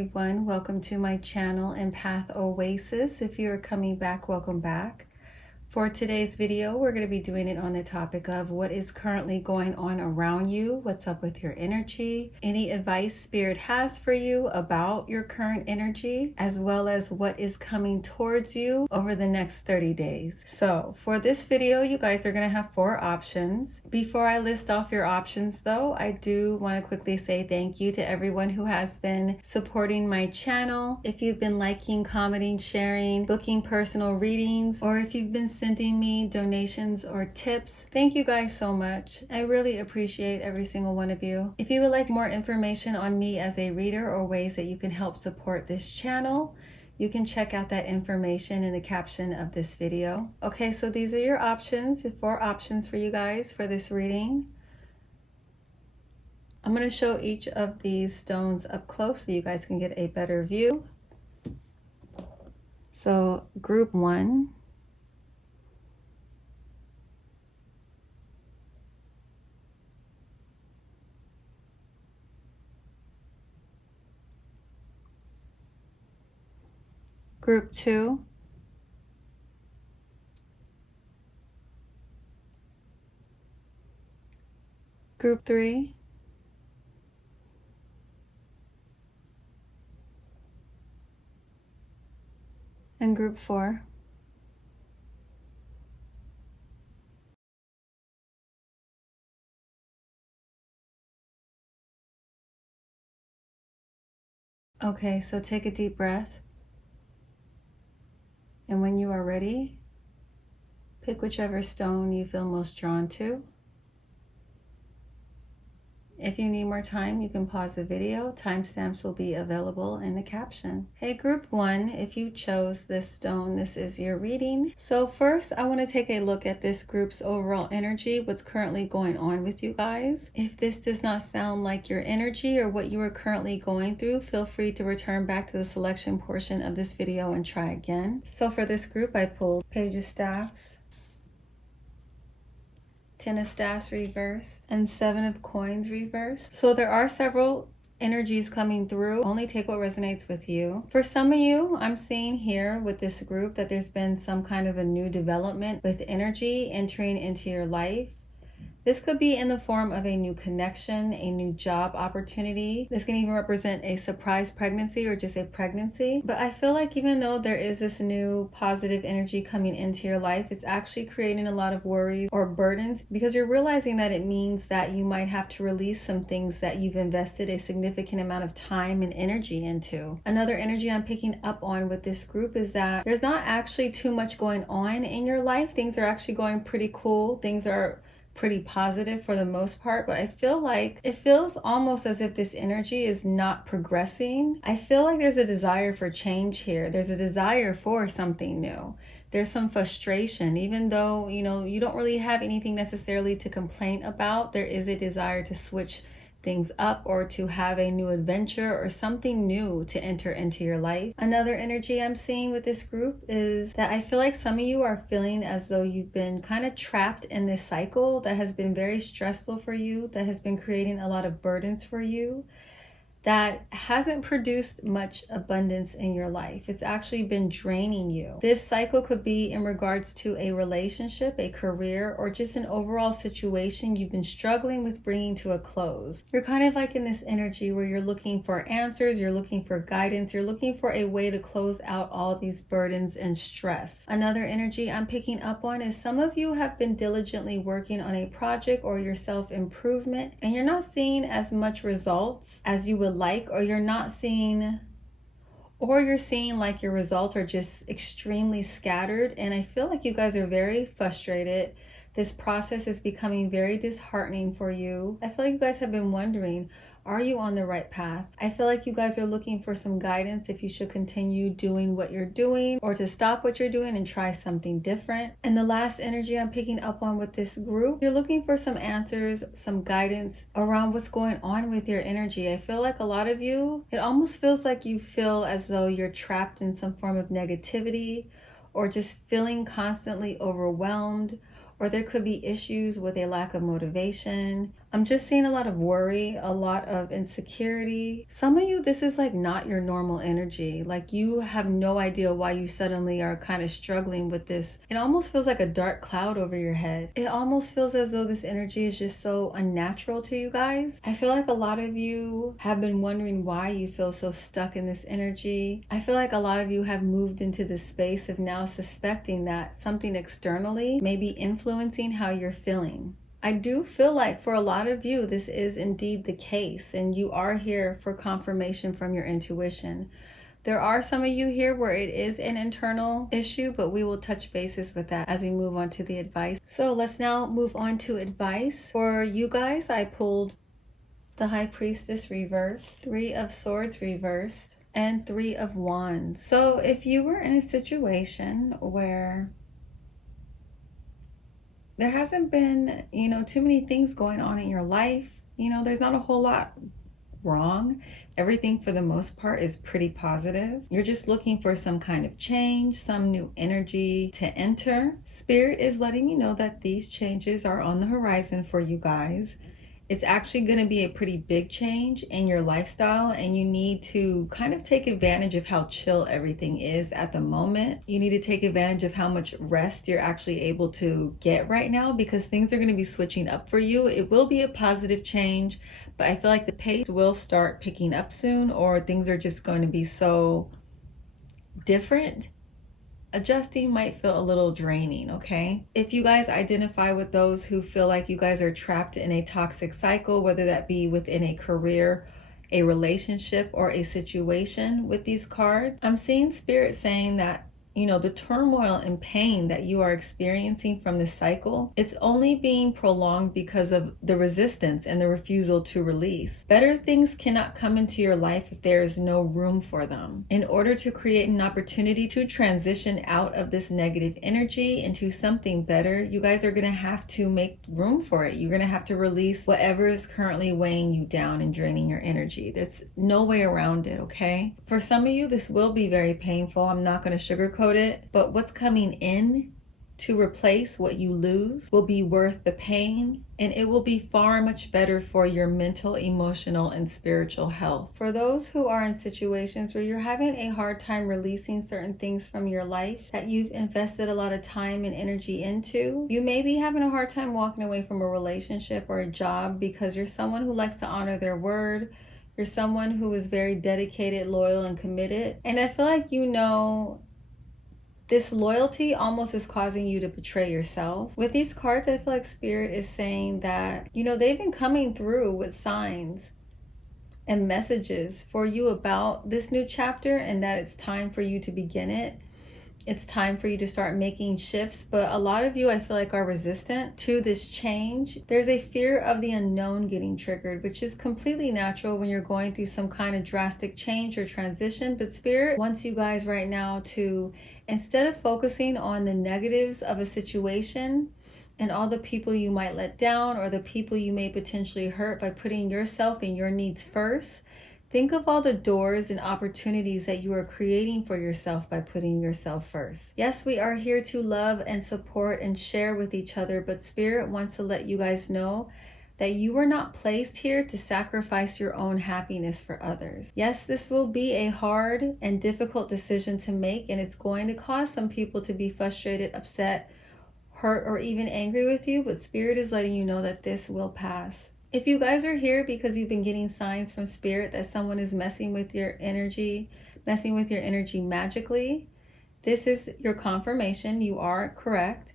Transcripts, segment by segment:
everyone. Welcome to my channel, EmpathOasis. If you're coming back, welcome back. For today's video, we're going to be doing it on the topic of what is currently going on around you, what's up with your energy, any advice Spirit has for you about your current energy, as well as what is coming towards you over the next 30 days. So for this video, you guys are going to have 4 options. Before I list off your options though, I do want to quickly say thank you to everyone who has been supporting my channel. If you've been liking, commenting, sharing, booking personal readings, or if you've been sending me donations or tips, thank you guys so much. I really appreciate every single one of you. If you would like more information on me as a reader or ways that you can help support this channel, you can check out that information in the caption of this video. Okay, so these are your options, the 4 options for you guys for this reading. I'm going to show each of these stones up close so you guys can get a better view. So group 1. Group 2, Group 3, and Group 4. Okay, so take a deep breath. And when you are ready, pick whichever stone you feel most drawn to. If you need more time, you can pause the video. Timestamps will be available in the caption. Hey, group 1, if you chose this stone, this is your reading. So first, I want to take a look at this group's overall energy, what's currently going on with you guys. If this does not sound like your energy or what you are currently going through, feel free to return back to the selection portion of this video and try again. So for this group, I pulled Page of Staffs, 10 of Staffs reverse, and 7 of Coins reverse. So there are several energies coming through. Only take what resonates with you. For some of you, I'm seeing here with this group that there's been some kind of a new development with energy entering into your life. This could be in the form of a new connection, a new job opportunity. This can even represent a surprise pregnancy or just a pregnancy. But I feel like even though there is this new positive energy coming into your life, it's actually creating a lot of worries or burdens because you're realizing that it means that you might have to release some things that you've invested a significant amount of time and energy into. Another energy I'm picking up on with this group is that there's not actually too much going on in your life. Things are actually going pretty cool. Things are pretty positive for the most part, but I feel like it feels almost as if this energy is not progressing. I feel like there's a desire for change here. There's a desire for something new. There's some frustration, even though, you don't really have anything necessarily to complain about. There is a desire to switch things up or to have a new adventure or something new to enter into your life. Another energy I'm seeing with this group is that I feel like some of you are feeling as though you've been kind of trapped in this cycle that has been very stressful for you, that has been creating a lot of burdens for you, that hasn't produced much abundance in your life. It's actually been draining you. This cycle could be in regards to a relationship, a career, or just an overall situation you've been struggling with bringing to a close. You're kind of like in this energy where you're looking for answers, you're looking for guidance, you're looking for a way to close out all these burdens and stress. Another energy I'm picking up on is some of you have been diligently working on a project or your self-improvement, and you're not seeing as much results as you would like, or you're seeing like your results are just extremely scattered. And I feel like you guys are very frustrated. This process is becoming very disheartening for you. I feel like you guys have been wondering, are you on the right path? I feel like you guys are looking for some guidance if you should continue doing what you're doing or to stop what you're doing and try something different. And the last energy I'm picking up on with this group, you're looking for some answers, some guidance around what's going on with your energy. I feel like a lot of you, it almost feels like you feel as though you're trapped in some form of negativity or just feeling constantly overwhelmed, or there could be issues with a lack of motivation I'm just seeing a lot of worry, a lot of insecurity. Some of you, this is like not your normal energy. Like you have no idea why you suddenly are kind of struggling with this. It almost feels like a dark cloud over your head. It almost feels as though this energy is just so unnatural to you guys. I feel like a lot of you have been wondering why you feel so stuck in this energy. I feel like a lot of you have moved into this space of now suspecting that something externally may be influencing how you're feeling. I do feel like for a lot of you, this is indeed the case, and you are here for confirmation from your intuition. There are some of you here where it is an internal issue, but we will touch bases with that as we move on to the advice. So let's now move on to advice. For you guys, I pulled the High Priestess reversed, Three of Swords reversed, and Three of Wands. So if you were in a situation where there hasn't been, too many things going on in your life, there's not a whole lot wrong. Everything for the most part is pretty positive. You're just looking for some kind of change, some new energy to enter. Spirit is letting you know that these changes are on the horizon for you guys. It's actually going to be a pretty big change in your lifestyle, and you need to kind of take advantage of how chill everything is at the moment. You need to take advantage of how much rest you're actually able to get right now, because things are going to be switching up for you. It will be a positive change, but I feel like the pace will start picking up soon, or things are just going to be so different. Adjusting might feel a little draining, okay? If you guys identify with those who feel like you guys are trapped in a toxic cycle, whether that be within a career, a relationship, or a situation with these cards, I'm seeing Spirit saying that the turmoil and pain that you are experiencing from this cycle, it's only being prolonged because of the resistance and the refusal to release. Better things cannot come into your life if there is no room for them. In order to create an opportunity to transition out of this negative energy into something better, you guys are going to have to make room for it. You're going to have to release whatever is currently weighing you down and draining your energy. There's no way around it, okay? For some of you, this will be very painful. I'm not going to sugarcoat it, but what's coming in to replace what you lose will be worth the pain, and it will be far much better for your mental, emotional, and spiritual health. For those who are in situations where you're having a hard time releasing certain things from your life that you've invested a lot of time and energy into, you may be having a hard time walking away from a relationship or a job because you're someone who likes to honor their word. You're someone who is very dedicated, loyal, and committed. And I feel like this loyalty almost is causing you to betray yourself. With these cards, I feel like Spirit is saying that, they've been coming through with signs and messages for you about this new chapter, and that it's time for you to begin it. It's time for you to start making shifts, but a lot of you, I feel like, are resistant to this change. There's a fear of the unknown getting triggered, which is completely natural when you're going through some kind of drastic change or transition. But Spirit wants you guys right now to, instead of focusing on the negatives of a situation and all the people you might let down or the people you may potentially hurt by putting yourself and your needs first, think of all the doors and opportunities that you are creating for yourself by putting yourself first. Yes, we are here to love and support and share with each other, but Spirit wants to let you guys know that you were not placed here to sacrifice your own happiness for others. Yes, this will be a hard and difficult decision to make, and it's going to cause some people to be frustrated, upset, hurt, or even angry with you, but Spirit is letting you know that this will pass. If you guys are here because you've been getting signs from Spirit that someone is messing with your energy magically, this is your confirmation. You are correct.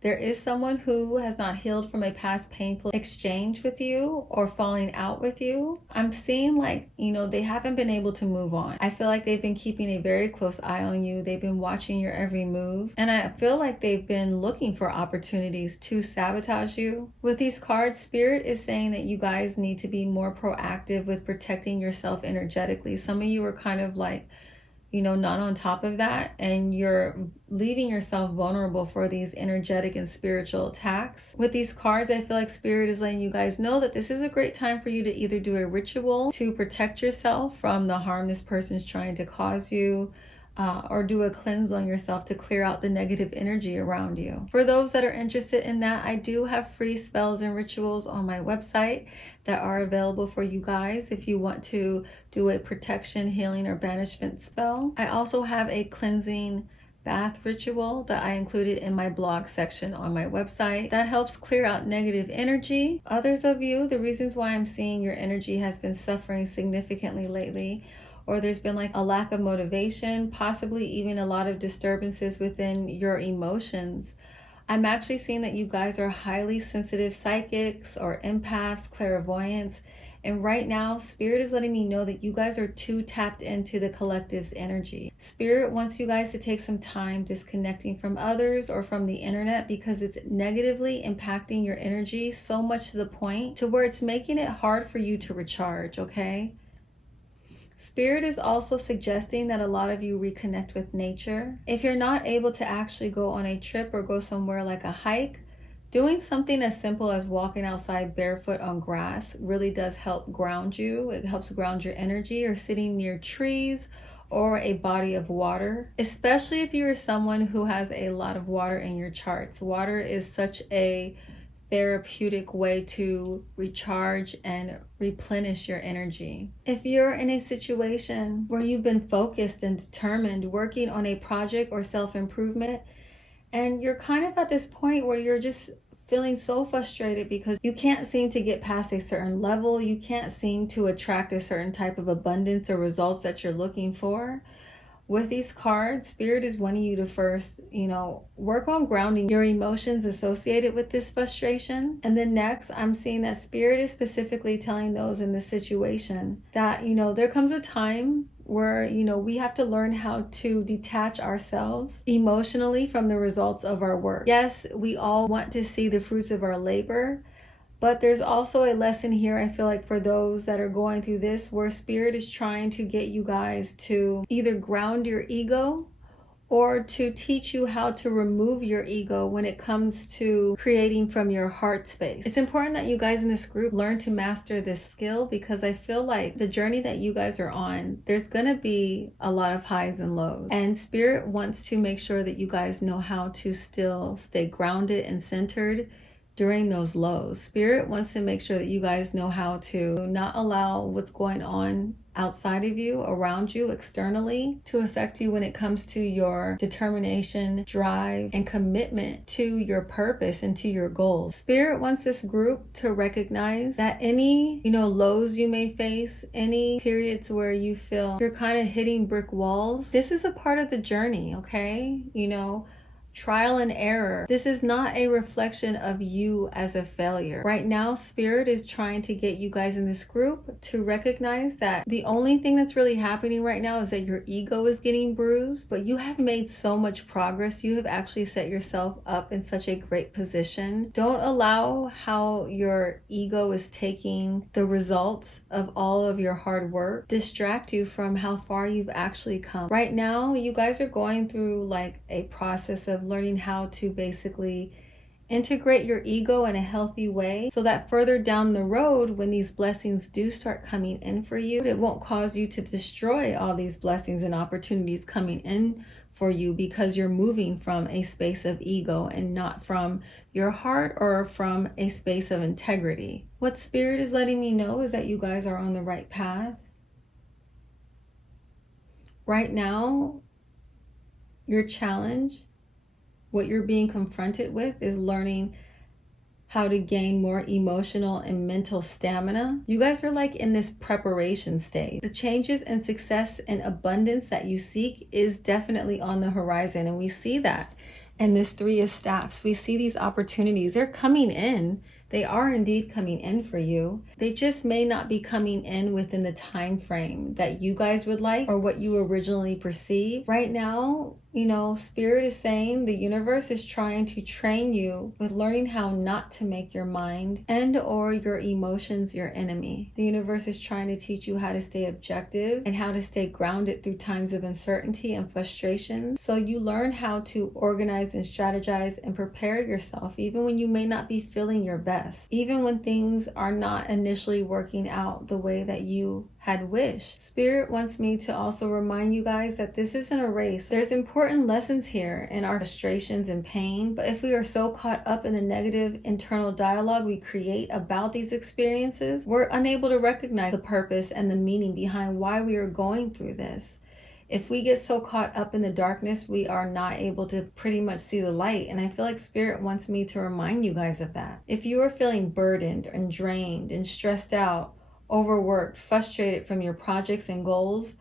There is someone who has not healed from a past painful exchange with you or falling out with you. I'm seeing like, they haven't been able to move on. I feel like they've been keeping a very close eye on you. They've been watching your every move. And I feel like they've been looking for opportunities to sabotage you. With these cards, Spirit is saying that you guys need to be more proactive with protecting yourself energetically. Some of you are kind of like, not on top of that, and you're leaving yourself vulnerable for these energetic and spiritual attacks. With these cards, I feel like Spirit is letting you guys know that this is a great time for you to either do a ritual to protect yourself from the harm this person's trying to cause you. or do a cleanse on yourself to clear out the negative energy around you. For those that are interested in that, I do have free spells and rituals on my website that are available for you guys if you want to do a protection, healing, or banishment spell. I also have a cleansing bath ritual that I included in my blog section on my website that helps clear out negative energy. Others of you, the reasons why I'm seeing your energy has been suffering significantly lately, or there's been like a lack of motivation, possibly even a lot of disturbances within your emotions. I'm actually seeing that you guys are highly sensitive psychics or empaths, clairvoyants. And right now, Spirit is letting me know that you guys are too tapped into the collective's energy. Spirit wants you guys to take some time disconnecting from others or from the internet because it's negatively impacting your energy so much to the point to where it's making it hard for you to recharge, okay? Spirit is also suggesting that a lot of you reconnect with nature. If you're not able to actually go on a trip or go somewhere like a hike, doing something as simple as walking outside barefoot on grass really does help ground you. It helps ground your energy, or sitting near trees or a body of water, especially if you're someone who has a lot of water in your charts. Water is such a therapeutic way to recharge and replenish your energy. If you're in a situation where you've been focused and determined working on a project or self-improvement, and you're kind of at this point where you're just feeling so frustrated because you can't seem to get past a certain level, you can't seem to attract a certain type of abundance or results that you're looking for. With these cards, Spirit is wanting you to first, work on grounding your emotions associated with this frustration. And then next, I'm seeing that Spirit is specifically telling those in this situation that, there comes a time where, we have to learn how to detach ourselves emotionally from the results of our work. Yes, we all want to see the fruits of our labor, but there's also a lesson here, I feel like, for those that are going through this, where Spirit is trying to get you guys to either ground your ego or to teach you how to remove your ego when it comes to creating from your heart space. It's important that you guys in this group learn to master this skill, because I feel like the journey that you guys are on, there's gonna be a lot of highs and lows. And Spirit wants to make sure that you guys know how to still stay grounded and centered during those lows. Spirit wants to make sure that you guys know how to not allow what's going on outside of you, around you, externally, to affect you when it comes to your determination, drive, and commitment to your purpose and to your goals. Spirit wants this group to recognize that any, lows you may face, any periods where you feel you're kind of hitting brick walls, this is a part of the journey, okay? Trial and error. This is not a reflection of you as a failure. Right now, Spirit is trying to get you guys in this group to recognize that the only thing that's really happening right now is that your ego is getting bruised, but you have made so much progress. You have actually set yourself up in such a great position. Don't allow how your ego is taking the results of all of your hard work distract you from how far you've actually come. Right now, you guys are going through like a process of learning how to basically integrate your ego in a healthy way, so that further down the road, when these blessings do start coming in for you, it won't cause you to destroy all these blessings and opportunities coming in for you, because you're moving from a space of ego and not from your heart or from a space of integrity. What Spirit is letting me know is that you guys are on the right path. Right now, your challenge, what you're being confronted with, is learning how to gain more emotional and mental stamina. You guys are like in this preparation stage. The changes and success and abundance that you seek is definitely on the horizon, and we see that in this Three of Staffs. We see these opportunities. They're coming in. They are indeed coming in for you. They just may not be coming in within the time frame that you guys would like or what you originally perceived. Right now, You know, Spirit is saying the universe is trying to train you with learning how not to make your mind and or your emotions your enemy. The universe is trying to teach you how to stay objective and how to stay grounded through times of uncertainty and frustration. So you learn how to organize and strategize and prepare yourself even when you may not be feeling your best, even when things are not initially working out the way that you had wished. Spirit wants me to also remind you guys that this isn't a race. There's important lessons here in our frustrations and pain, but if we are so caught up in the negative internal dialogue we create about these experiences, we're unable to recognize the purpose and the meaning behind why we are going through this. If we get so caught up in the darkness, we are not able to pretty much see the light. And I feel like Spirit wants me to remind you guys of that. If you are feeling burdened and drained and stressed out, overworked, frustrated from your projects and goals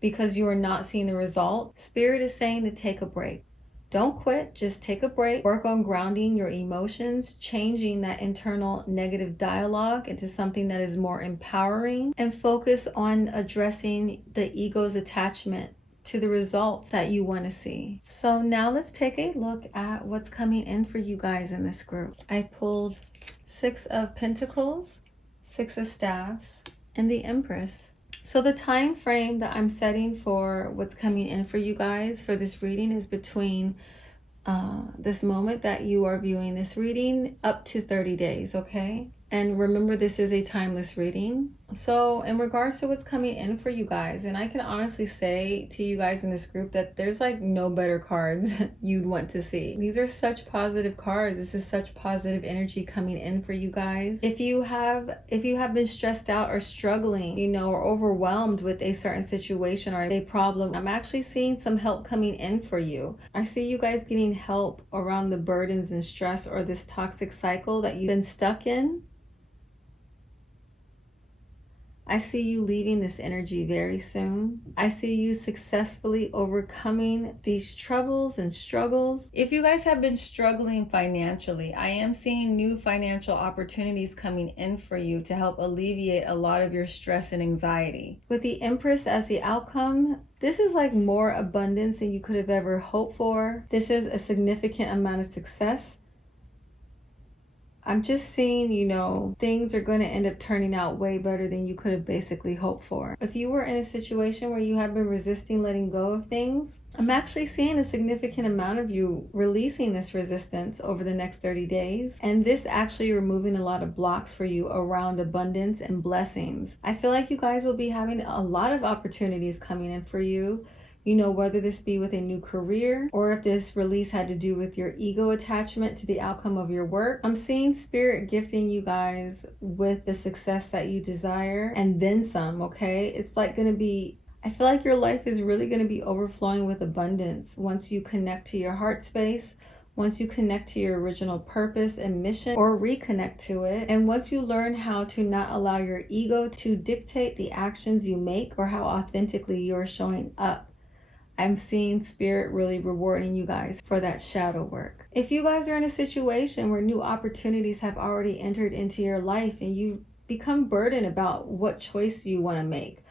because you are not seeing the result, Spirit is saying to take a break. Don't quit, just take a break. Work on grounding your emotions, changing that internal negative dialogue into something that is more empowering, and focus on addressing the ego's attachment to the results that you want to see. So now let's take a look at what's coming in for you guys in this group. I pulled 6 of Pentacles, 6 of Staffs, and the Empress. So the time frame that I'm setting for what's coming in for you guys for this reading is between this moment that you are viewing this reading up to 30 days, okay? And remember, this is a timeless reading. So in regards to what's coming in for you guys, and I can honestly say to you guys in this group that there's like no better cards you'd want to see. These are such positive cards. This is such positive energy coming in for you guys. If you have been stressed out or struggling, you know, or overwhelmed with a certain situation or a problem, I'm actually seeing some help coming in for you. I see you guys getting help around the burdens and stress or this toxic cycle that you've been stuck in. I see you leaving this energy very soon. I see you successfully overcoming these troubles and struggles. If you guys have been struggling financially, I am seeing new financial opportunities coming in for you to help alleviate a lot of your stress and anxiety. With the Empress as the outcome, this is like more abundance than you could have ever hoped for. This is a significant amount of success. I'm just seeing, you know, things are going to end up turning out way better than you could have basically hoped for. If you were in a situation where you have been resisting letting go of things, I'm actually seeing a significant amount of you releasing this resistance over the next 30 days. And this actually removing a lot of blocks for you around abundance and blessings. I feel like you guys will be having a lot of opportunities coming in for you. You know, whether this be with a new career or if this release had to do with your ego attachment to the outcome of your work. I'm seeing Spirit gifting you guys with the success that you desire and then some, okay? It's like going to be, I feel like your life is really going to be overflowing with abundance once you connect to your heart space, once you connect to your original purpose and mission or reconnect to it, and once you learn how to not allow your ego to dictate the actions you make or how authentically you're showing up. I'm seeing Spirit really rewarding you guys for that shadow work. If you guys are in a situation where new opportunities have already entered into your life and you become burdened about what choice you want to make,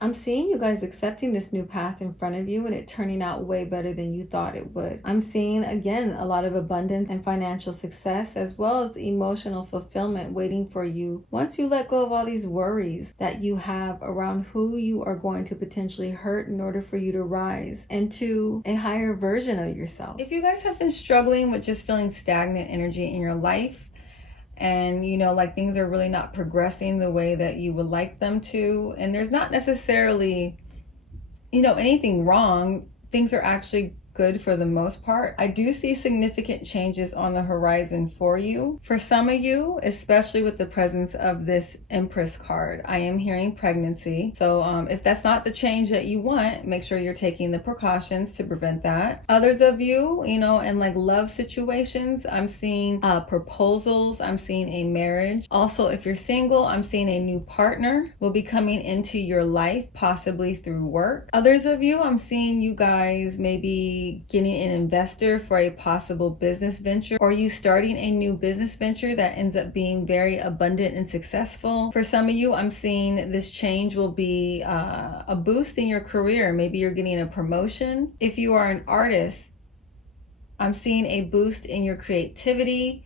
I'm seeing you guys accepting this new path in front of you and it turning out way better than you thought it would. I'm seeing, again, a lot of abundance and financial success as well as emotional fulfillment waiting for you once you let go of all these worries that you have around who you are going to potentially hurt in order for you to rise into a higher version of yourself. If you guys have been struggling with just feeling stagnant energy in your life, and you know, like things are really not progressing the way that you would like them to, and there's not necessarily, you know, anything wrong, things are actually good for the most part. I do see significant changes on the horizon for you. For some of you, especially with the presence of this Empress card, I am hearing pregnancy. So if that's not the change that you want, make sure you're taking the precautions to prevent that. Others of you, you know, in like love situations, I'm seeing proposals, I'm seeing a marriage. Also, if you're single, I'm seeing a new partner will be coming into your life, possibly through work. Others of you, I'm seeing you guys maybe be getting an investor for a possible business venture, or you starting a new business venture that ends up being very abundant and successful. For some of you, I'm seeing this change will be a boost in your career. Maybe you're getting a promotion. If you are an artist, I'm seeing a boost in your creativity,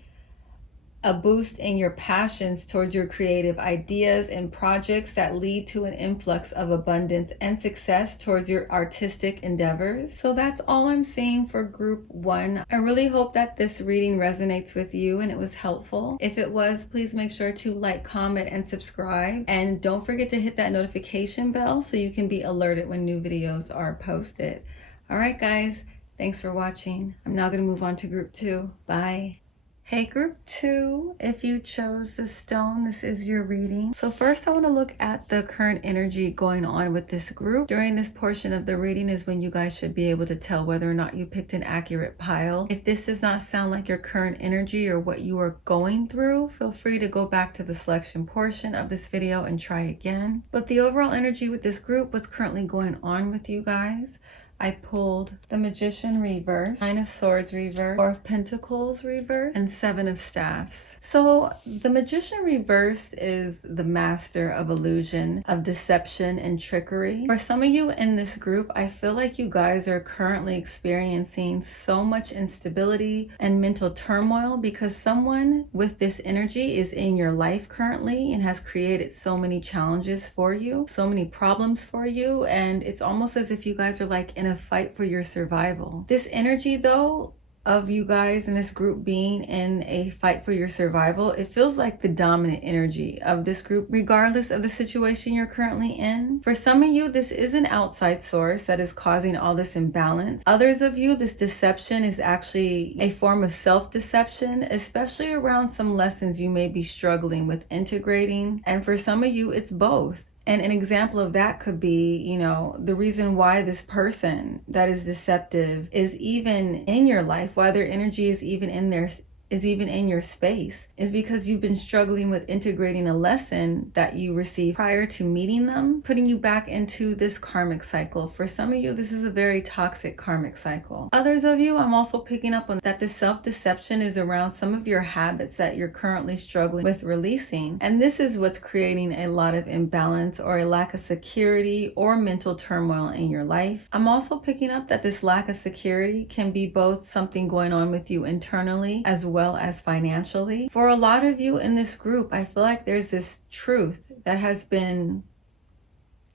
a boost in your passions towards your creative ideas and projects that lead to an influx of abundance and success towards your artistic endeavors. So that's all I'm seeing for group 1. I really hope that this reading resonates with you and it was helpful. If it was, please make sure to like, comment, and subscribe. And don't forget to hit that notification bell so you can be alerted when new videos are posted. All right, guys, thanks for watching. I'm now going to move on to group 2. Bye. Hey group 2, if you chose the stone, this is your reading. So first I want to look at the current energy going on with this group. During this portion of the reading is when you guys should be able to tell whether or not you picked an accurate pile. If this does not sound like your current energy or what you are going through, feel free to go back to the selection portion of this video and try again. But the overall energy with this group, what's currently going on with you guys. I pulled the Magician reverse, 9 of Swords reverse, 4 of Pentacles reverse, and 7 of Staffs. So the Magician reverse is the master of illusion, of deception and trickery. For some of you in this group, I feel like you guys are currently experiencing so much instability and mental turmoil because someone with this energy is in your life currently and has created so many challenges for you, so many problems for you, and it's almost as if you guys are like in a fight for your survival. This energy though of you guys in this group being in a fight for your survival, it feels like the dominant energy of this group regardless of the situation you're currently in. For some of you, this is an outside source that is causing all this imbalance. Others of you, this deception is actually a form of self-deception, especially around some lessons you may be struggling with integrating. And for some of you, it's both. And an example of that could be, you know, the reason why this person that is deceptive is even in your life, why their energy is even in there, is even in your space, is because you've been struggling with integrating a lesson that you received prior to meeting them, putting you back into this karmic cycle. For some of you, this is a very toxic karmic cycle. Others of you, I'm also picking up on that the self-deception is around some of your habits that you're currently struggling with releasing. And this is what's creating a lot of imbalance or a lack of security or mental turmoil in your life. I'm also picking up that this lack of security can be both something going on with you internally as well as financially. For a lot of you in this group, I feel like there's this truth that has been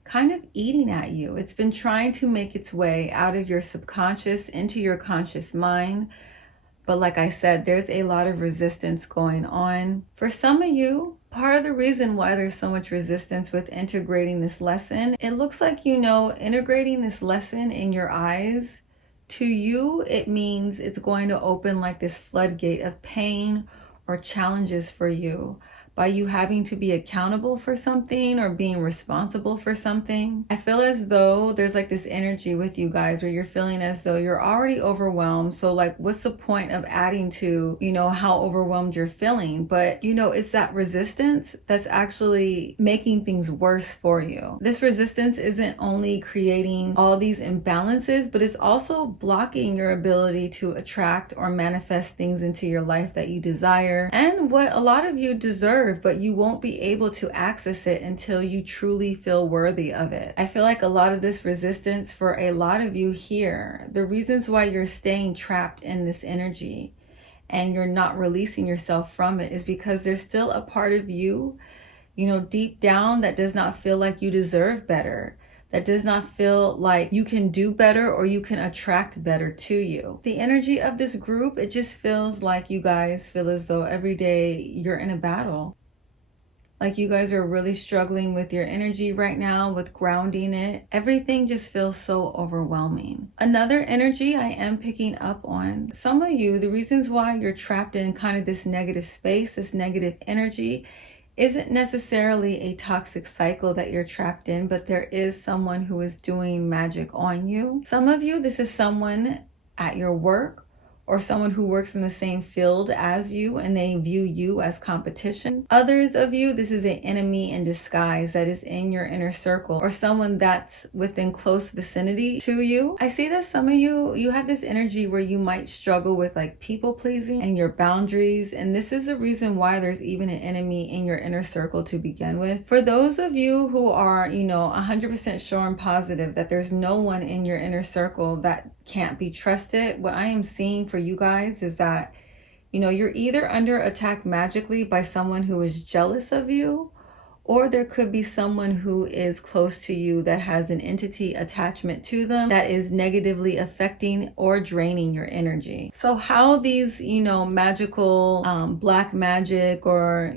kind of eating at you. It's been trying to make its way out of your subconscious into your conscious mind. But like I said, there's a lot of resistance going on. For some of you, part of the reason why there's so much resistance with integrating this lesson, it looks like, you know, integrating this lesson in your eyes, to you, it means it's going to open like this floodgate of pain or challenges for you by you having to be accountable for something or being responsible for something. I feel as though there's like this energy with you guys where you're feeling as though you're already overwhelmed. So like, what's the point of adding to, you know, how overwhelmed you're feeling? But you know, it's that resistance that's actually making things worse for you. This resistance isn't only creating all these imbalances, but it's also blocking your ability to attract or manifest things into your life that you desire and what a lot of you deserve, but you won't be able to access it until you truly feel worthy of it. I feel like a lot of this resistance for a lot of you here, the reasons why you're staying trapped in this energy and you're not releasing yourself from it is because there's still a part of you, you know, deep down that does not feel like you deserve better, that does not feel like you can do better or you can attract better to you. The energy of this group, it just feels like you guys feel as though every day you're in a battle. Like you guys are really struggling with your energy right now, with grounding it. Everything just feels so overwhelming. Another energy I am picking up on, some of you, the reasons why you're trapped in kind of this negative space, this negative energy, isn't necessarily a toxic cycle that you're trapped in, but there is someone who is doing magic on you. Some of you, this is someone at your work or someone who works in the same field as you and they view you as competition. Others of you, this is an enemy in disguise that is in your inner circle or someone that's within close vicinity to you. I see that some of you have this energy where you might struggle with like people pleasing and your boundaries, and this is the reason why there's even an enemy in your inner circle to begin with. For those of you who are, 100% sure and positive that there's no one in your inner circle that can't be trusted, what I am seeing for you guys is that, you're either under attack magically by someone who is jealous of you, or there could be someone who is close to you that has an entity attachment to them that is negatively affecting or draining your energy. So how these, magical, black magic or,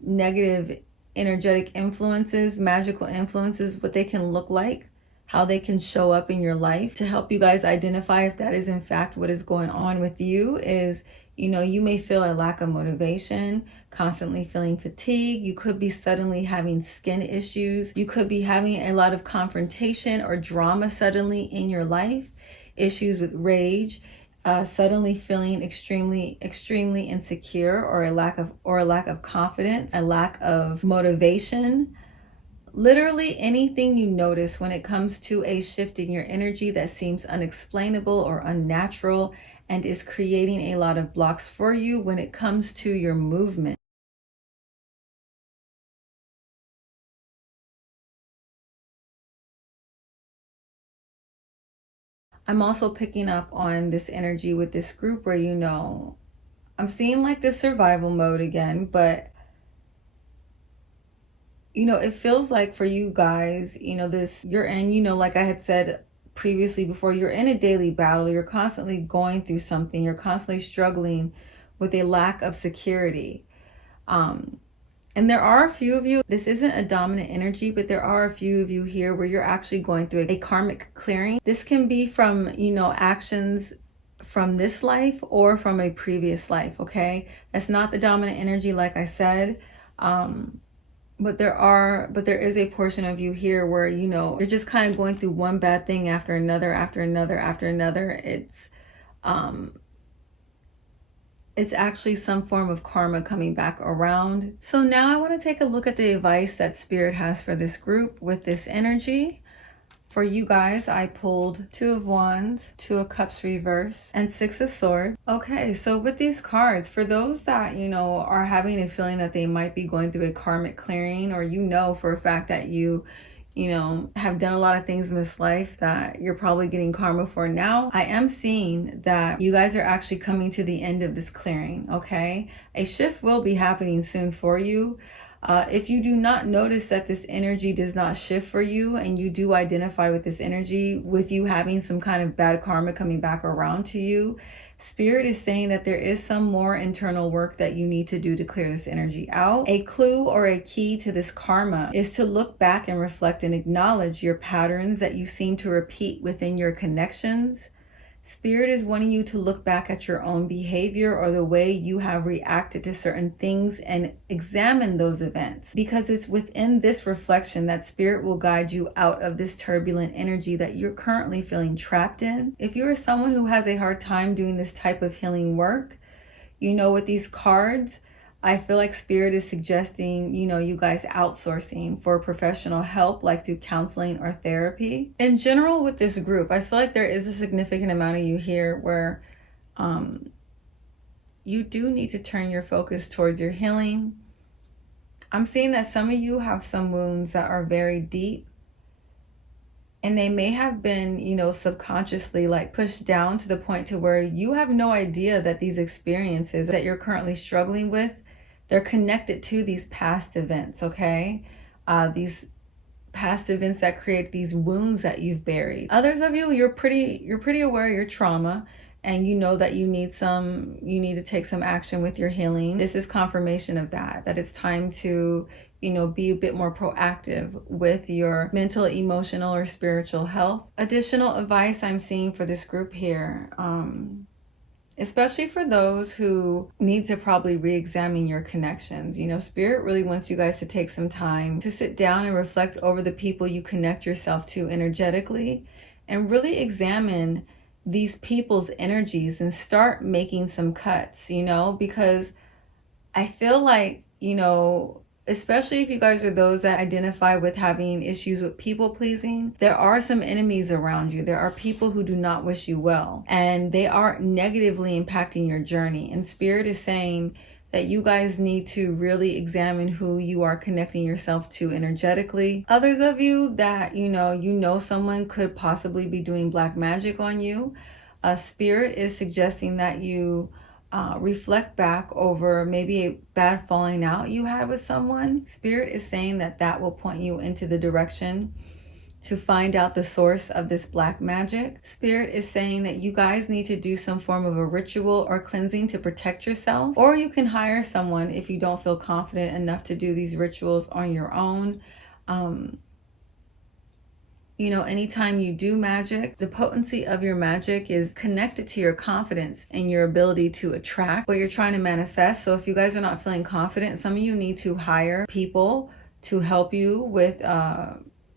negative energetic influences, magical influences, what they can look like, how they can show up in your life to help you guys identify if that is in fact what is going on with you is, you may feel a lack of motivation, constantly feeling fatigue. You could be suddenly having skin issues. You could be having a lot of confrontation or drama suddenly in your life, issues with rage, suddenly feeling extremely insecure, or a lack of confidence, a lack of motivation. Literally anything you notice when it comes to a shift in your energy that seems unexplainable or unnatural and is creating a lot of blocks for you when it comes to your movement. I'm also picking up on this energy with this group where, I'm seeing like this survival mode again, but it feels like for you guys, you're in, like I had said previously before, you're in a daily battle. You're constantly going through something. You're constantly struggling with a lack of security. And there are a few of you, this isn't a dominant energy, but there are a few of you here where you're actually going through a karmic clearing. This can be from, actions from this life or from a previous life, okay? That's not the dominant energy, like I said. But there is a portion of you here where, you're just kind of going through one bad thing after another, after another, after another. It's actually some form of karma coming back around. So now I want to take a look at the advice that Spirit has for this group with this energy. For you guys, I pulled 2 of Wands, 2 of Cups reverse, and 6 of Swords. Okay, so with these cards, for those that, are having a feeling that they might be going through a karmic clearing, or for a fact that you have done a lot of things in this life that you're probably getting karma for now, I am seeing that you guys are actually coming to the end of this clearing, okay? A shift will be happening soon for you. If you do not notice that this energy does not shift for you, and you do identify with this energy, with you having some kind of bad karma coming back around to you, Spirit is saying that there is some more internal work that you need to do to clear this energy out. A clue or a key to this karma is to look back and reflect and acknowledge your patterns that you seem to repeat within your connections. Spirit is wanting you to look back at your own behavior or the way you have reacted to certain things and examine those events, because it's within this reflection that Spirit will guide you out of this turbulent energy that you're currently feeling trapped in. If you are someone who has a hard time doing this type of healing work, with these cards, I feel like Spirit is suggesting, you guys outsourcing for professional help, like through counseling or therapy. In general, with this group, I feel like there is a significant amount of you here where you do need to turn your focus towards your healing. I'm seeing that some of you have some wounds that are very deep, and they may have been, subconsciously like pushed down to the point to where you have no idea that these experiences that you're currently struggling with, they're connected to these past events, okay? These past events that create these wounds that you've buried. Others of you, you're pretty aware of your trauma, and you know that you need to take some action with your healing. This is confirmation of that it's time to, be a bit more proactive with your mental, emotional, or spiritual health. Additional advice I'm seeing for this group here, especially for those who need to probably re-examine your connections. Spirit really wants you guys to take some time to sit down and reflect over the people you connect yourself to energetically, and really examine these people's energies and start making some cuts, because I feel like, especially if you guys are those that identify with having issues with people pleasing, there are some enemies around you. There are people who do not wish you well, and they are negatively impacting your journey. And Spirit is saying that you guys need to really examine who you are connecting yourself to energetically. Others of you that, someone could possibly be doing black magic on you. Spirit is suggesting that you reflect back over maybe a bad falling out you had with someone. Spirit is saying that that will point you into the direction to find out the source of this black magic. Spirit is saying that you guys need to do some form of a ritual or cleansing to protect yourself, or you can hire someone if you don't feel confident enough to do these rituals on your own. Anytime you do magic, the potency of your magic is connected to your confidence and your ability to attract what you're trying to manifest. So if you guys are not feeling confident, some of you need to hire people to help you with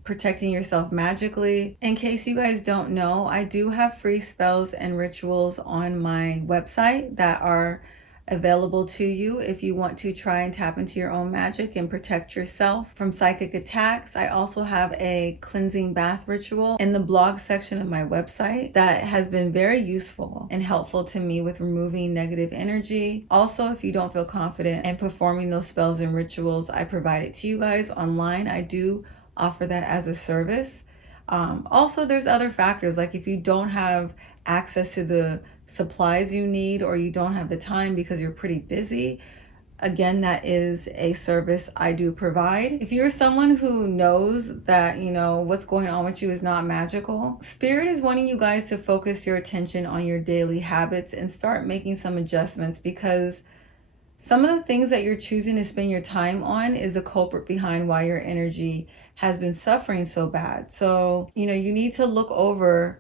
protecting yourself magically. In case you guys don't know, I do have free spells and rituals on my website that are available to you if you want to try and tap into your own magic and protect yourself from psychic attacks. I also have a cleansing bath ritual in the blog section of my website that has been very useful and helpful to me with removing negative energy. Also, if you don't feel confident in performing those spells and rituals, I provide it to you guys online. I do offer that as a service. Also, there's other factors, like if you don't have access to the supplies you need, or you don't have the time because you're pretty busy, again, that is a service I do provide. If you're someone who knows that, what's going on with you is not magical, Spirit is wanting you guys to focus your attention on your daily habits and start making some adjustments, because some of the things that you're choosing to spend your time on is a culprit behind why your energy has been suffering so bad. So, you need to look over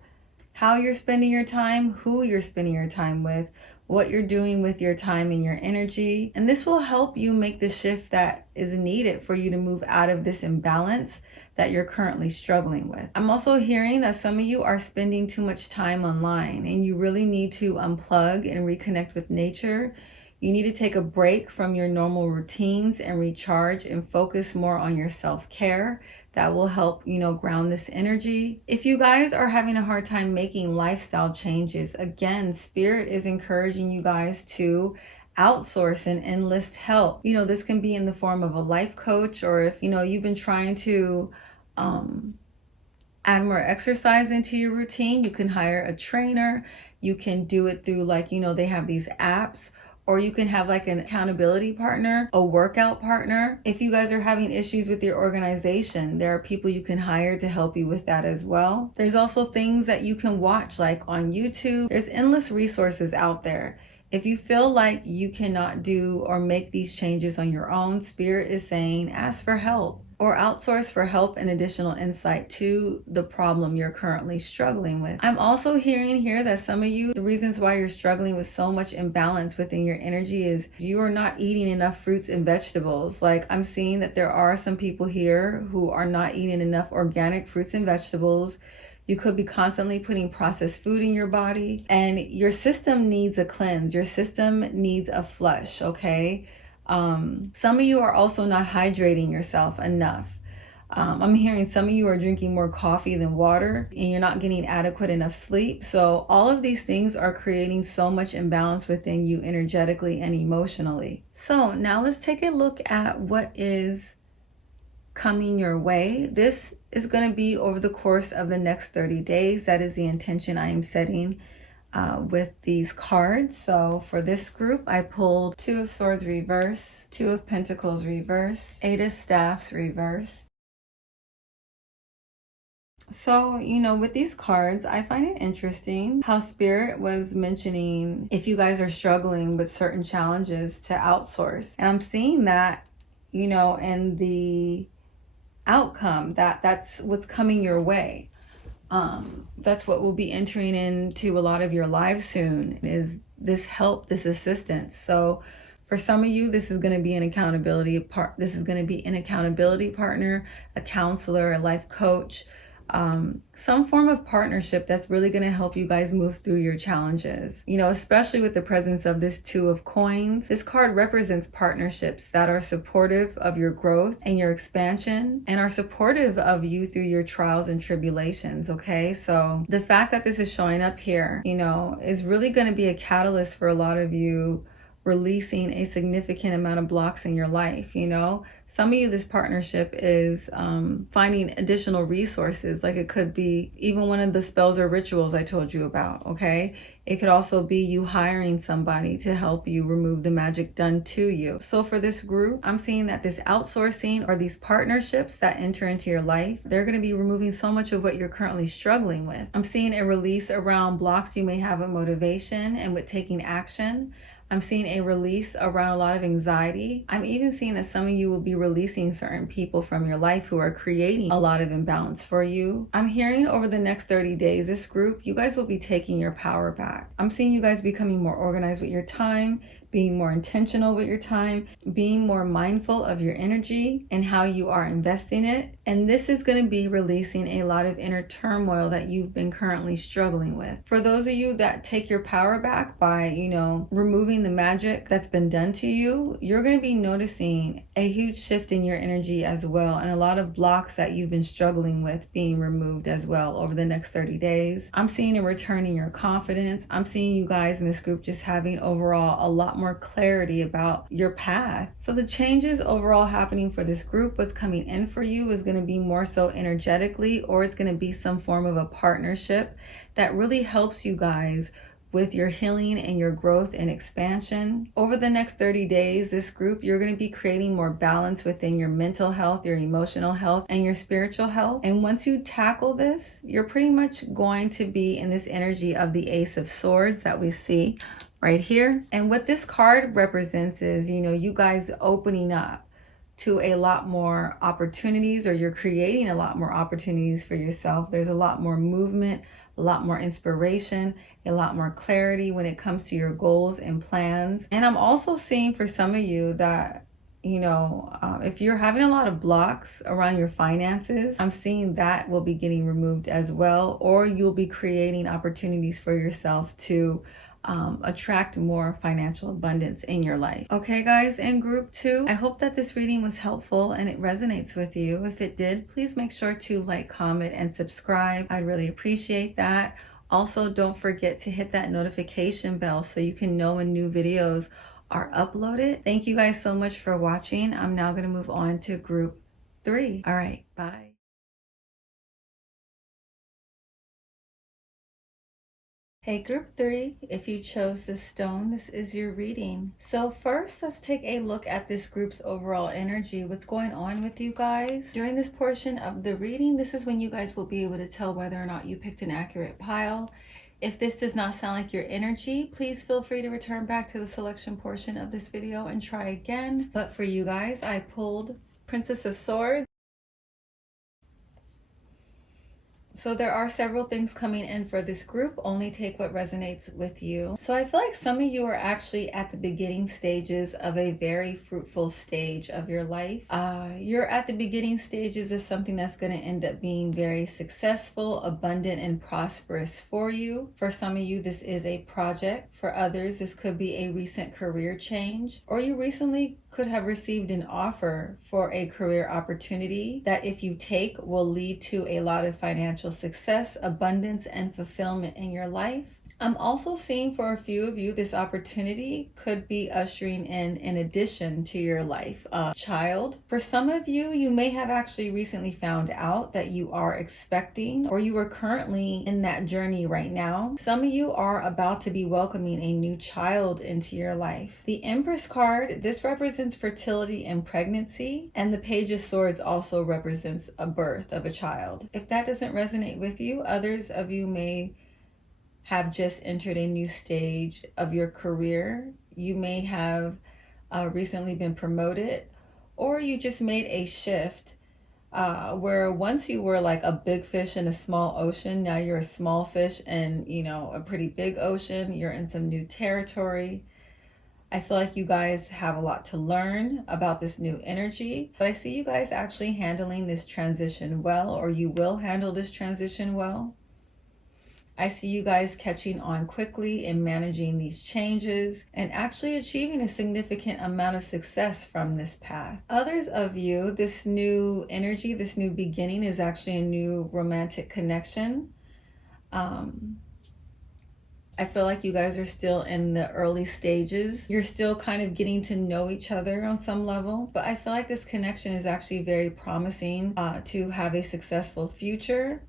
how you're spending your time, who you're spending your time with, what you're doing with your time and your energy. And this will help you make the shift that is needed for you to move out of this imbalance that you're currently struggling with. I'm also hearing that some of you are spending too much time online, and you really need to unplug and reconnect with nature. You need to take a break from your normal routines and recharge and focus more on your self-care. That will help, ground this energy. If you guys are having a hard time making lifestyle changes, again, Spirit is encouraging you guys to outsource and enlist help. This can be in the form of a life coach, or if, you've been trying to add more exercise into your routine, you can hire a trainer. You can do it through they have these apps. Or you can have an accountability partner, a workout partner. If you guys are having issues with your organization, there are people you can hire to help you with that as well. There's also things that you can watch on YouTube. There's endless resources out there. If you feel like you cannot do or make these changes on your own, Spirit is saying ask for help, or outsource for help and additional insight to the problem you're currently struggling with. I'm also hearing here that some of you, the reasons why you're struggling with so much imbalance within your energy is you are not eating enough fruits and vegetables. I'm seeing that there are some people here who are not eating enough organic fruits and vegetables. You could be constantly putting processed food in your body, and your system needs a cleanse. Your system needs a flush, okay? Some of you are also not hydrating yourself enough. I'm hearing some of you are drinking more coffee than water, and you're not getting adequate enough sleep. So all of these things are creating so much imbalance within you energetically and emotionally. So now let's take a look at what is coming your way. This is going to be over the course of the next 30 days. That is the intention I am setting with these cards. So for this group, I pulled 2 of Swords reverse, 2 of Pentacles reverse, 8 of Staffs reverse. So, with these cards, I find it interesting how Spirit was mentioning if you guys are struggling with certain challenges to outsource. And I'm seeing that, in the outcome, that's what's coming your way. That's what will be entering into a lot of your lives soon, is this help, this assistance. So for some of you, this is going to be an accountability partner, a counselor, a life coach. some form of partnership that's really going to help you guys move through your challenges. You know, especially with the presence of this Two of Coins. This card represents partnerships that are supportive of your growth and your expansion and are supportive of you through your trials and tribulations, okay? So the fact that this is showing up here, you know, is really going to be a catalyst for a lot of you releasing a significant amount of blocks in your life. You know, some of you, this partnership is finding additional resources. Like it could be even one of the spells or rituals I told you about, okay? It could also be you hiring somebody to help you remove the magic done to you. So for this group, I'm seeing that this outsourcing or these partnerships that enter into your life, they're going to be removing so much of what you're currently struggling with. I'm seeing a release around blocks you may have with motivation and with taking action. I'm seeing a release around a lot of anxiety. I'm even seeing that some of you will be releasing certain people from your life who are creating a lot of imbalance for you. I'm hearing over the next 30 days, this group, you guys will be taking your power back. I'm seeing you guys becoming more organized with your time, being more intentional with your time, being more mindful of your energy and how you are investing it. And this is going to be releasing a lot of inner turmoil that you've been currently struggling with. For those of you that take your power back by, you know, removing the magic that's been done to you, you're going to be noticing a huge shift in your energy as well, and a lot of blocks that you've been struggling with being removed as well over the next 30 days. I'm seeing a return in your confidence. I'm seeing you guys in this group just having overall a lot more clarity about your path. So the changes overall happening for this group, what's coming in for you is going to be more so energetically, or it's going to be some form of a partnership that really helps you guys with your healing and your growth and expansion. Over the next 30 days, this group, you're going to be creating more balance within your mental health, your emotional health, and your spiritual health. And once you tackle this, you're pretty much going to be in this energy of the Ace of Swords that we see right here. And what this card represents is, you know, you guys opening up to a lot more opportunities, or you're creating a lot more opportunities for yourself. There's a lot more movement, a lot more inspiration, a lot more clarity when it comes to your goals and plans. And I'm also seeing for some of you that, you know, if you're having a lot of blocks around your finances, I'm seeing that will be getting removed as well, or you'll be creating opportunities for yourself to attract more financial abundance in your life. Okay, guys, in group 2, I hope that this reading was helpful and it resonates with you. If it did, please make sure to like, comment, and subscribe. I'd really appreciate that. Also, don't forget to hit that notification bell so you can know when new videos are uploaded. Thank you guys so much for watching. I'm now going to move on to group 3. All right, bye. Hey, group 3, if you chose this stone, this is your reading. So first, let's take a look at this group's overall energy. What's going on with you guys? During this portion of the reading, this is when you guys will be able to tell whether or not you picked an accurate pile. If this does not sound like your energy, please feel free to return back to the selection portion of this video and try again. But for you guys, I pulled Princess of Swords. So there are several things coming in for this group. Only take what resonates with you. So I feel like some of you are actually at the beginning stages of a very fruitful stage of your life. You're at the beginning stages of something that's going to end up being very successful, abundant, and prosperous for you. For some of you, this is a project. For others, this could be a recent career change, or you recently could have received an offer for a career opportunity that, if you take, will lead to a lot of financial success, abundance, and fulfillment in your life. I'm also seeing for a few of you, this opportunity could be ushering in addition to your life, a child. For some of you, you may have actually recently found out that you are expecting, or you are currently in that journey right now. Some of you are about to be welcoming a new child into your life. The Empress card, this represents fertility and pregnancy, and the Page of Swords also represents a birth of a child. If that doesn't resonate with you, others of you may have just entered a new stage of your career. You may have recently been promoted, or you just made a shift where once you were like a big fish in a small ocean, now you're a small fish in, you know, a pretty big ocean. You're in some new territory. I feel like you guys have a lot to learn about this new energy, but I see you guys actually handling this transition well, or you will handle this transition well. I see you guys catching on quickly and managing these changes and actually achieving a significant amount of success from this path. Others of you, this new energy, this new beginning is actually a new romantic connection. I feel like you guys are still in the early stages. You're still kind of getting to know each other on some level, but I feel like this connection is actually very promising to have a successful future.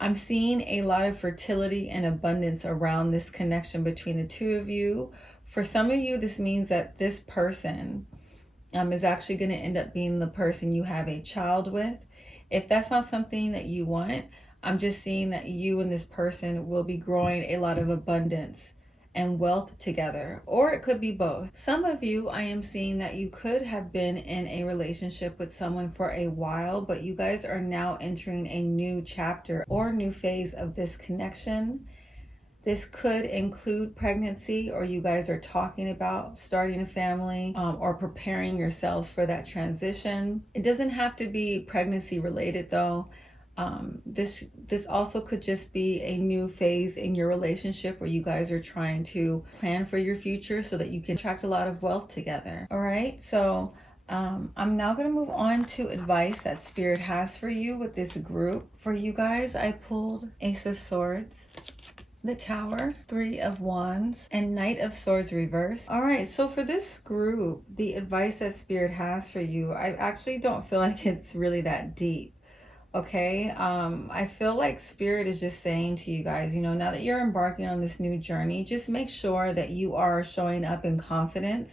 I'm seeing a lot of fertility and abundance around this connection between the two of you. For some of you, this means that this person is actually going to end up being the person you have a child with. If that's not something that you want, I'm just seeing that you and this person will be growing a lot of abundance and wealth together, or it could be both. Some of you, I am seeing that you could have been in a relationship with someone for a while, but you guys are now entering a new chapter or new phase of this connection. This could include pregnancy, or you guys are talking about starting a family or preparing yourselves for that transition. It doesn't have to be pregnancy related though. This also could just be a new phase in your relationship where you guys are trying to plan for your future so that you can attract a lot of wealth together. All right, so I'm now going to move on to advice that Spirit has for you with this group. For you guys, I pulled Ace of Swords, the Tower, Three of Wands, and Knight of Swords reverse. All right, so for this group, the advice that Spirit has for you, I actually don't feel like it's really that deep. Okay, I feel like Spirit is just saying to you guys, you know, now that you're embarking on this new journey, just make sure that you are showing up in confidence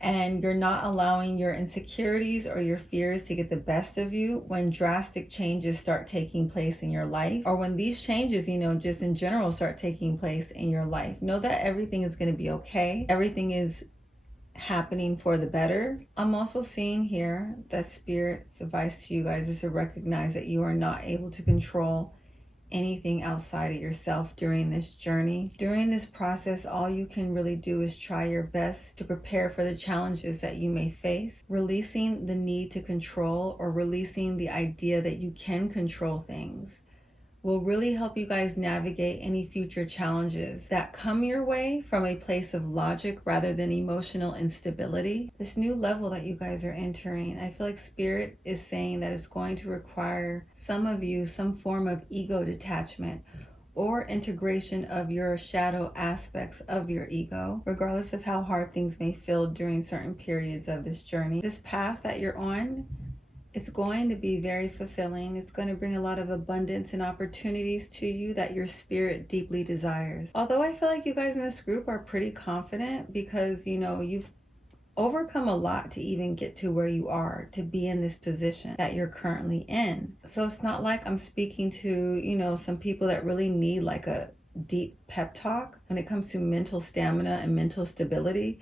and you're not allowing your insecurities or your fears to get the best of you when drastic changes start taking place in your life, or when these changes, you know, just in general start taking place in your life. Know that everything is going to be okay. Everything is happening for the better. I'm also seeing here that Spirit's advice to you guys is to recognize that you are not able to control anything outside of yourself during this journey. During this process, all you can really do is try your best to prepare for the challenges that you may face. Releasing the need to control, or releasing the idea that you can control things, will really help you guys navigate any future challenges that come your way from a place of logic rather than emotional instability. This new level that you guys are entering, I feel like Spirit is saying that it's going to require some of you some form of ego detachment or integration of your shadow aspects of your ego, regardless of how hard things may feel during certain periods of this journey. This path that you're on, it's going to be very fulfilling. It's going to bring a lot of abundance and opportunities to you that your spirit deeply desires. Although I feel like you guys in this group are pretty confident because, you know, you've overcome a lot to even get to where you are, to be in this position that you're currently in. So it's not like I'm speaking to, you know, some people that really need like a deep pep talk when it comes to mental stamina and mental stability.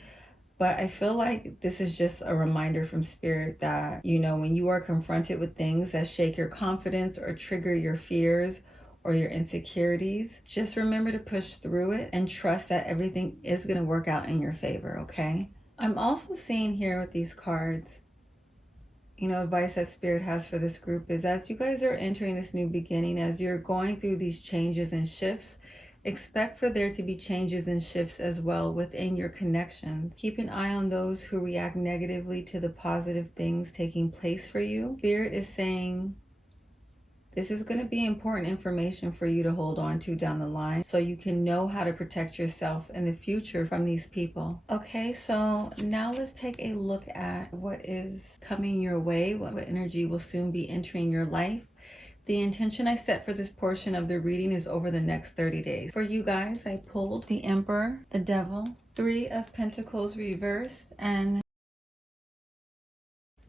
But I feel like this is just a reminder from Spirit that, you know, when you are confronted with things that shake your confidence or trigger your fears or your insecurities, just remember to push through it and trust that everything is going to work out in your favor, okay? I'm also seeing here with these cards, you know, advice that Spirit has for this group is as you guys are entering this new beginning, as you're going through these changes and shifts, expect for there to be changes and shifts as well within your connections. Keep an eye on those who react negatively to the positive things taking place for you. Spirit is saying this is going to be important information for you to hold on to down the line so you can know how to protect yourself in the future from these people. Okay, so now let's take a look at what is coming your way, what energy will soon be entering your life. The intention I set for this portion of the reading is over the next 30 days. For you guys, I pulled the Emperor, the Devil, Three of Pentacles reverse, and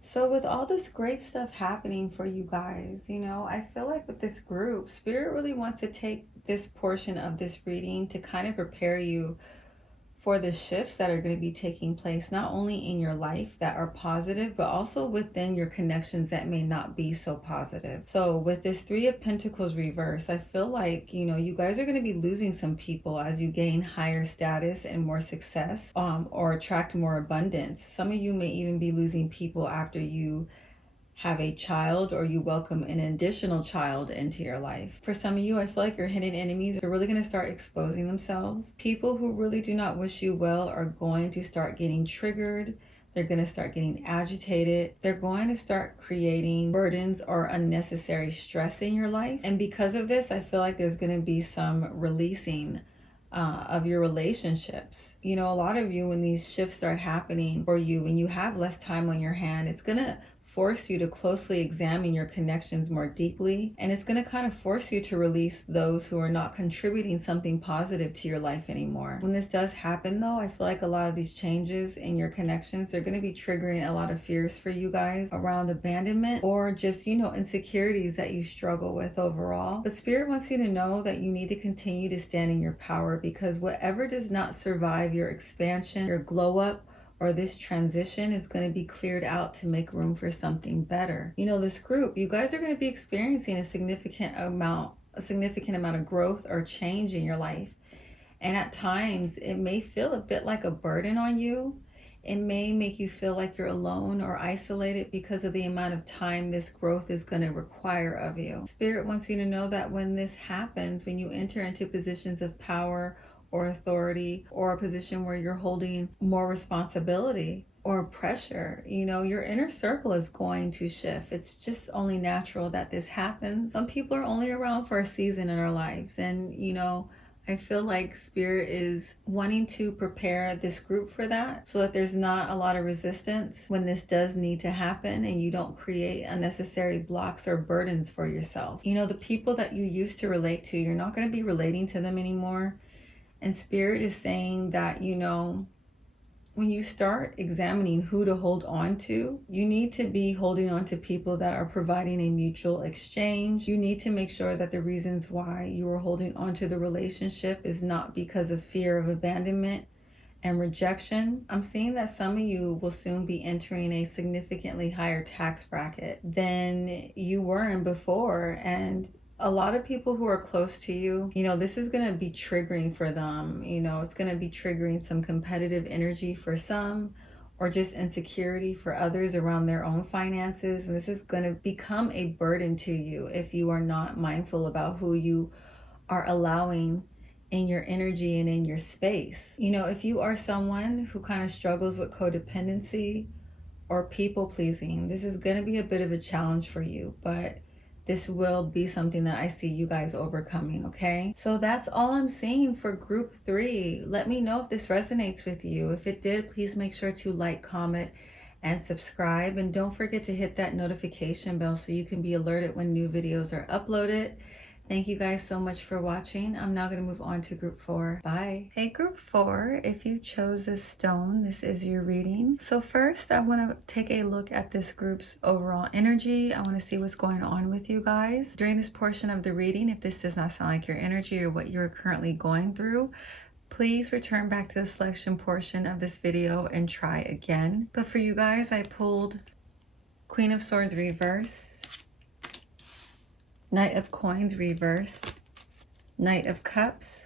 so with all this great stuff happening for you guys, you know, I feel like with this group, Spirit really wants to take this portion of this reading to kind of prepare you for the shifts that are going to be taking place, not only in your life that are positive, but also within your connections that may not be so positive. So with this Three of Pentacles reverse, I feel like, you guys are going to be losing some people as you gain higher status and more success, or attract more abundance. Some of you may even be losing people after you have a child or you welcome an additional child into your life. For some of you, I feel like your hidden enemies are really going to start exposing themselves. People who really do not wish you well are going to start getting triggered. They're going to start getting agitated. They're going to start creating burdens or unnecessary stress in your life. And because of this, I feel like there's going to be some releasing of your relationships. A lot of you, when these shifts start happening for you, when you have less time on your hand, it's going to force you to closely examine your connections more deeply, and it's going to kind of force you to release those who are not contributing something positive to your life anymore. When this does happen though, I feel like a lot of these changes in your connections, they're going to be triggering a lot of fears for you guys around abandonment or just, insecurities that you struggle with overall. But Spirit wants you to know that you need to continue to stand in your power, because whatever does not survive your expansion, your glow up, or this transition is going to be cleared out to make room for something better. This group, you guys are going to be experiencing a significant amount of growth or change in your life. And at times it may feel a bit like a burden on you. It may make you feel like you're alone or isolated because of the amount of time this growth is going to require of you. Spirit wants you to know that when this happens, when you enter into positions of power or authority, or a position where you're holding more responsibility or pressure, your inner circle is going to shift. It's just only natural that this happens. Some people are only around for a season in our lives, and I feel like Spirit is wanting to prepare this group for that, so that there's not a lot of resistance when this does need to happen, and you don't create unnecessary blocks or burdens for yourself. The people that you used to relate to, you're not going to be relating to them anymore. And Spirit is saying that, when you start examining who to hold on to, you need to be holding on to people that are providing a mutual exchange. You need to make sure that the reasons why you are holding on to the relationship is not because of fear of abandonment and rejection. I'm seeing that some of you will soon be entering a significantly higher tax bracket than you were in before. And a lot of people who are close to you, this is going to be triggering for them. It's going to be triggering some competitive energy for some, or just insecurity for others around their own finances. And this is going to become a burden to you if you are not mindful about who you are allowing in your energy and in your space. If you are someone who kind of struggles with codependency or people pleasing, this is going to be a bit of a challenge for you, but this will be something that I see you guys overcoming, okay? So that's all I'm seeing for group 3. Let me know if this resonates with you. If it did, please make sure to like, comment, and subscribe. And don't forget to hit that notification bell so you can be alerted when new videos are uploaded. Thank you guys so much for watching. I'm now going to move on to group 4. Bye. Hey, group 4, if you chose this stone, this is your reading. So first, I want to take a look at this group's overall energy. I want to see what's going on with you guys. During this portion of the reading, if this does not sound like your energy or what you're currently going through, please return back to the selection portion of this video and try again. But for you guys, I pulled Queen of Swords reverse, Knight of Coins reversed, Knight of Cups,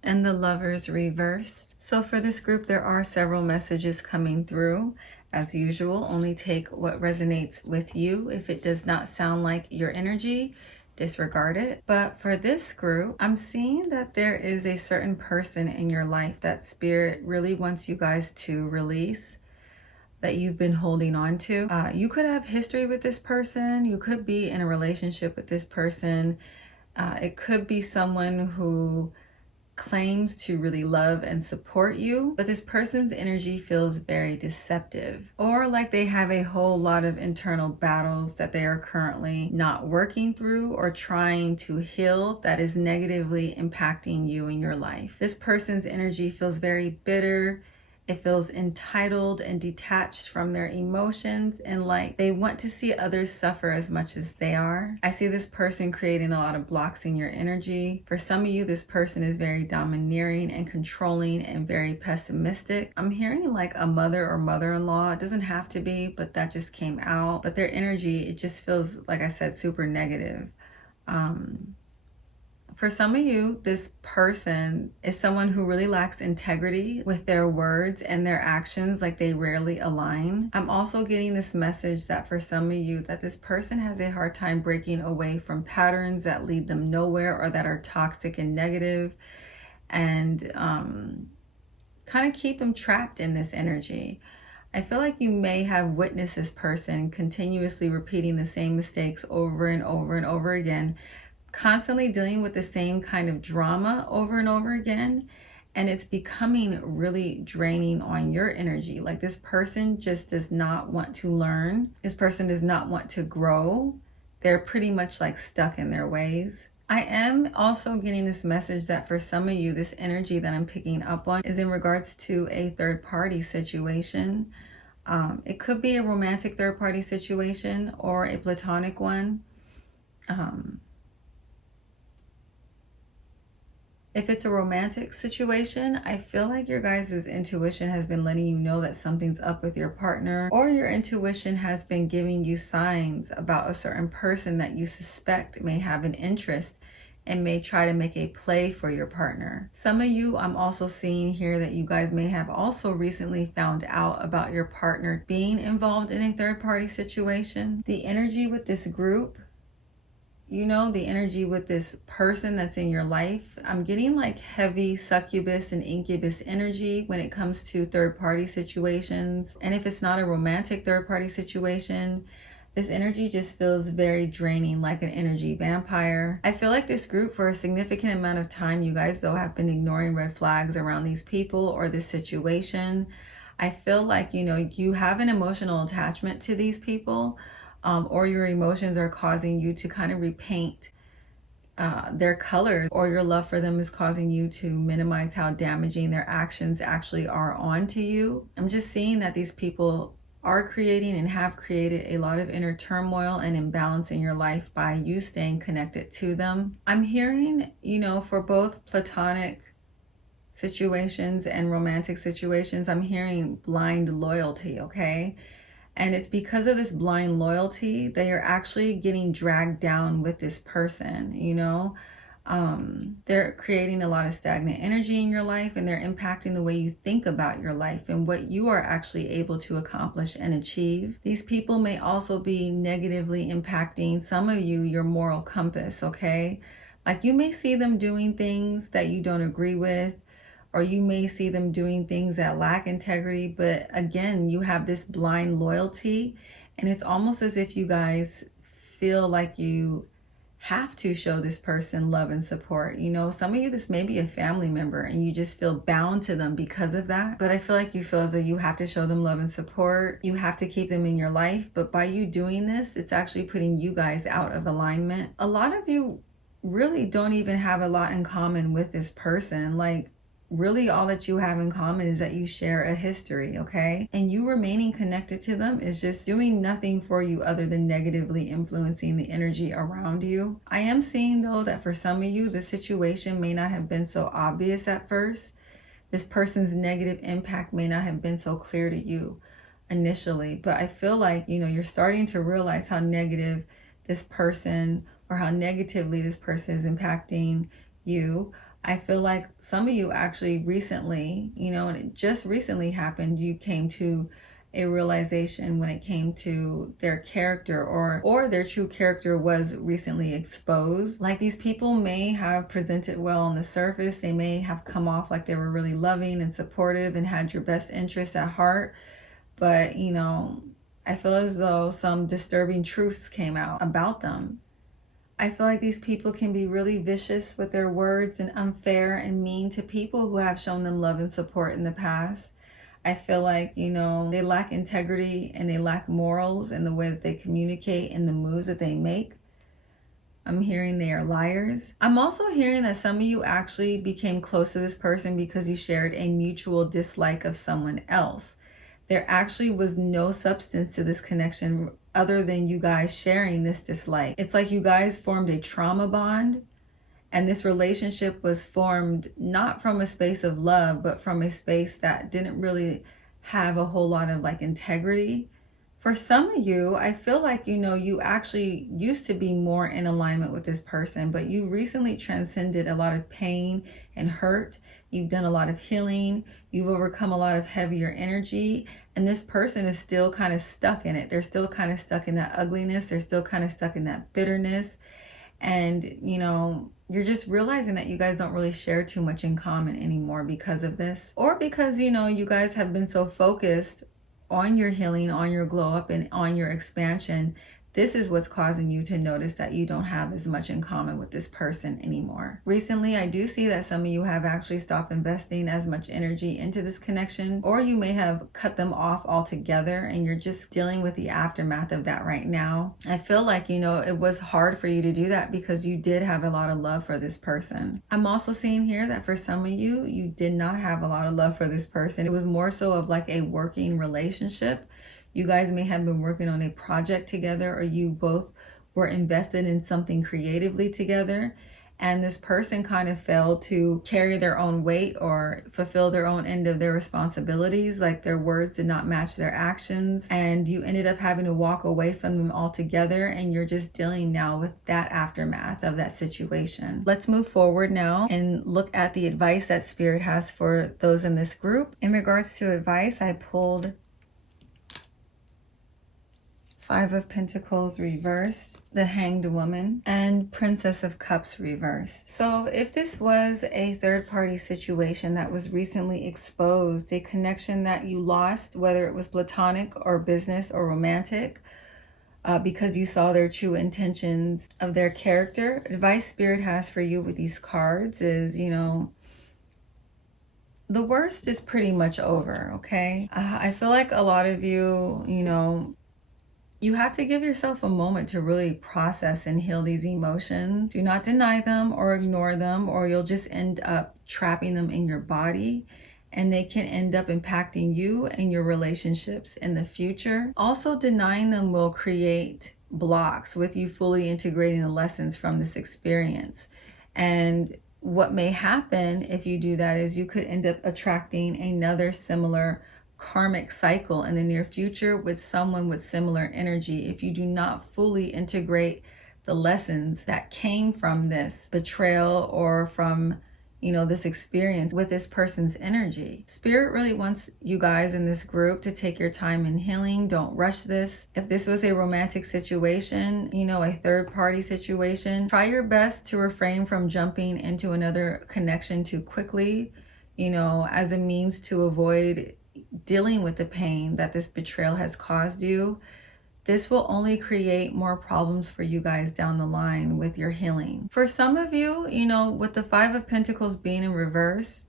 and the Lovers reversed. So for this group, there are several messages coming through. As usual, only take what resonates with you. If it does not sound like your energy, disregard it. But for this group, I'm seeing that there is a certain person in your life that Spirit really wants you guys to release, that you've been holding on to. You could have history with this person. You could be in a relationship with this person. It could be someone who claims to really love and support you, but this person's energy feels very deceptive, or like they have a whole lot of internal battles that they are currently not working through or trying to heal that is negatively impacting you in your life. This person's energy feels very bitter It feels entitled and detached from their emotions, and like they want to see others suffer as much as they are. I see this person creating a lot of blocks in your energy. For some of you, this person is very domineering and controlling and very pessimistic. I'm hearing like a mother or mother-in-law. It doesn't have to be, but that just came out. But their energy, it just feels, like I said, super negative. For some of you, this person is someone who really lacks integrity with their words and their actions, like they rarely align. I'm also getting this message that for some of you, that this person has a hard time breaking away from patterns that lead them nowhere or that are toxic and negative, and kind of keep them trapped in this energy. I feel like you may have witnessed this person continuously repeating the same mistakes over and over and over again, constantly dealing with the same kind of drama over and over again, and it's becoming really draining on your energy. Like this person just does not want to learn. This person does not want to grow. They're pretty much like stuck in their ways. I am also getting this message that for some of you, this energy that I'm picking up on is in regards to a third-party situation. It could be a romantic third-party situation or a platonic one. If it's a romantic situation, I feel like your guys' intuition has been letting you know that something's up with your partner, or your intuition has been giving you signs about a certain person that you suspect may have an interest and may try to make a play for your partner. Some of you, I'm also seeing here that you guys may have also recently found out about your partner being involved in a third-party situation. The energy with this group, you know, the energy with this person that's in your life, I'm getting like heavy succubus and incubus energy when it comes to third-party situations. And if it's not a romantic third-party situation, this energy just feels very draining, like an energy vampire. I feel like this group, for a significant amount of time, you guys though have been ignoring red flags around these people or this situation. I feel like, you know, you have an emotional attachment to these people, or your emotions are causing you to kind of repaint their colors, or your love for them is causing you to minimize how damaging their actions actually are onto you. I'm just seeing that these people are creating and have created a lot of inner turmoil and imbalance in your life by you staying connected to them. I'm hearing, you know, for both platonic situations and romantic situations, I'm hearing blind loyalty, okay? And it's because of this blind loyalty that you're actually getting dragged down with this person, you know? They're creating a lot of stagnant energy in your life, and they're impacting the way you think about your life and what you are actually able to accomplish and achieve. These people may also be negatively impacting some of you, your moral compass, okay? Like you may see them doing things that you don't agree with, or you may see them doing things that lack integrity, but again, you have this blind loyalty, and it's almost as if you guys feel like you have to show this person love and support. You know, some of you, this may be a family member and you just feel bound to them because of that. But I feel like you feel as though you have to show them love and support. You have to keep them in your life. But by you doing this, it's actually putting you guys out of alignment. A lot of you really don't even have a lot in common with this person. Like, really all that you have in common is that you share a history, okay? And you remaining connected to them is just doing nothing for you other than negatively influencing the energy around you. I am seeing though that for some of you, the situation may not have been so obvious at first. This person's negative impact may not have been so clear to you initially, but I feel like, you know, you're starting to realize how negative this person, or how negatively this person is impacting you. I feel like some of you actually recently, you know, and it just recently happened, you came to a realization when it came to their character, or their true character was recently exposed. Like these people may have presented well on the surface. They may have come off like they were really loving and supportive and had your best interests at heart. But, you know, I feel as though some disturbing truths came out about them. I feel like these people can be really vicious with their words and unfair and mean to people who have shown them love and support in the past. I feel like, you know, they lack integrity and they lack morals in the way that they communicate and the moves that they make. I'm hearing they are liars. I'm also hearing that some of you actually became close to this person because you shared a mutual dislike of someone else. There actually was no substance to this connection other than you guys sharing this dislike. It's like you guys formed a trauma bond, and this relationship was formed not from a space of love, but from a space that didn't really have a whole lot of like integrity. For some of you, I feel like, you actually used to be more in alignment with this person, but you recently transcended a lot of pain and hurt. You've done a lot of healing. You've overcome a lot of heavier energy. And this person is still kind of stuck in it. They're still kind of stuck in that ugliness. They're still kind of stuck in that bitterness. And, you're just realizing that you guys don't really share too much in common anymore because of this. Or because, you guys have been so focused on your healing, on your glow up, and on your expansion. This is what's causing you to notice that you don't have as much in common with this person anymore. Recently, I do see that some of you have actually stopped investing as much energy into this connection, or you may have cut them off altogether and you're just dealing with the aftermath of that right now. I feel like, it was hard for you to do that because you did have a lot of love for this person. I'm also seeing here that for some of you, you did not have a lot of love for this person. It was more so of like a working relationship. You guys may have been working on a project together, or you both were invested in something creatively together. And this person kind of failed to carry their own weight or fulfill their own end of their responsibilities. Like their words did not match their actions. And you ended up having to walk away from them altogether. And you're just dealing now with that aftermath of that situation. Let's move forward now and look at the advice that Spirit has for those in this group. In regards to advice, I pulled Five of Pentacles reversed, the Hanged Woman, and Princess of Cups reversed. So if this was a third-party situation that was recently exposed, a connection that you lost, whether it was platonic or business or romantic, because you saw their true intentions of their character, advice Spirit has for you with these cards is, the worst is pretty much over, okay? I feel like a lot of you, you have to give yourself a moment to really process and heal these emotions. Do not deny them or ignore them, or you'll just end up trapping them in your body, and they can end up impacting you and your relationships in the future. Also, denying them will create blocks with you fully integrating the lessons from this experience. And what may happen if you do that is you could end up attracting another similar karmic cycle in the near future with someone with similar energy if you do not fully integrate the lessons that came from this betrayal or from this experience with this person's energy. Spirit really wants you guys in this group to take your time in healing. Don't rush this. If this was a romantic situation, a third party situation, try your best to refrain from jumping into another connection too quickly, as a means to avoid dealing with the pain that this betrayal has caused you. This will only create more problems for you guys down the line with your healing. For some of you, with the Five of Pentacles being in reverse,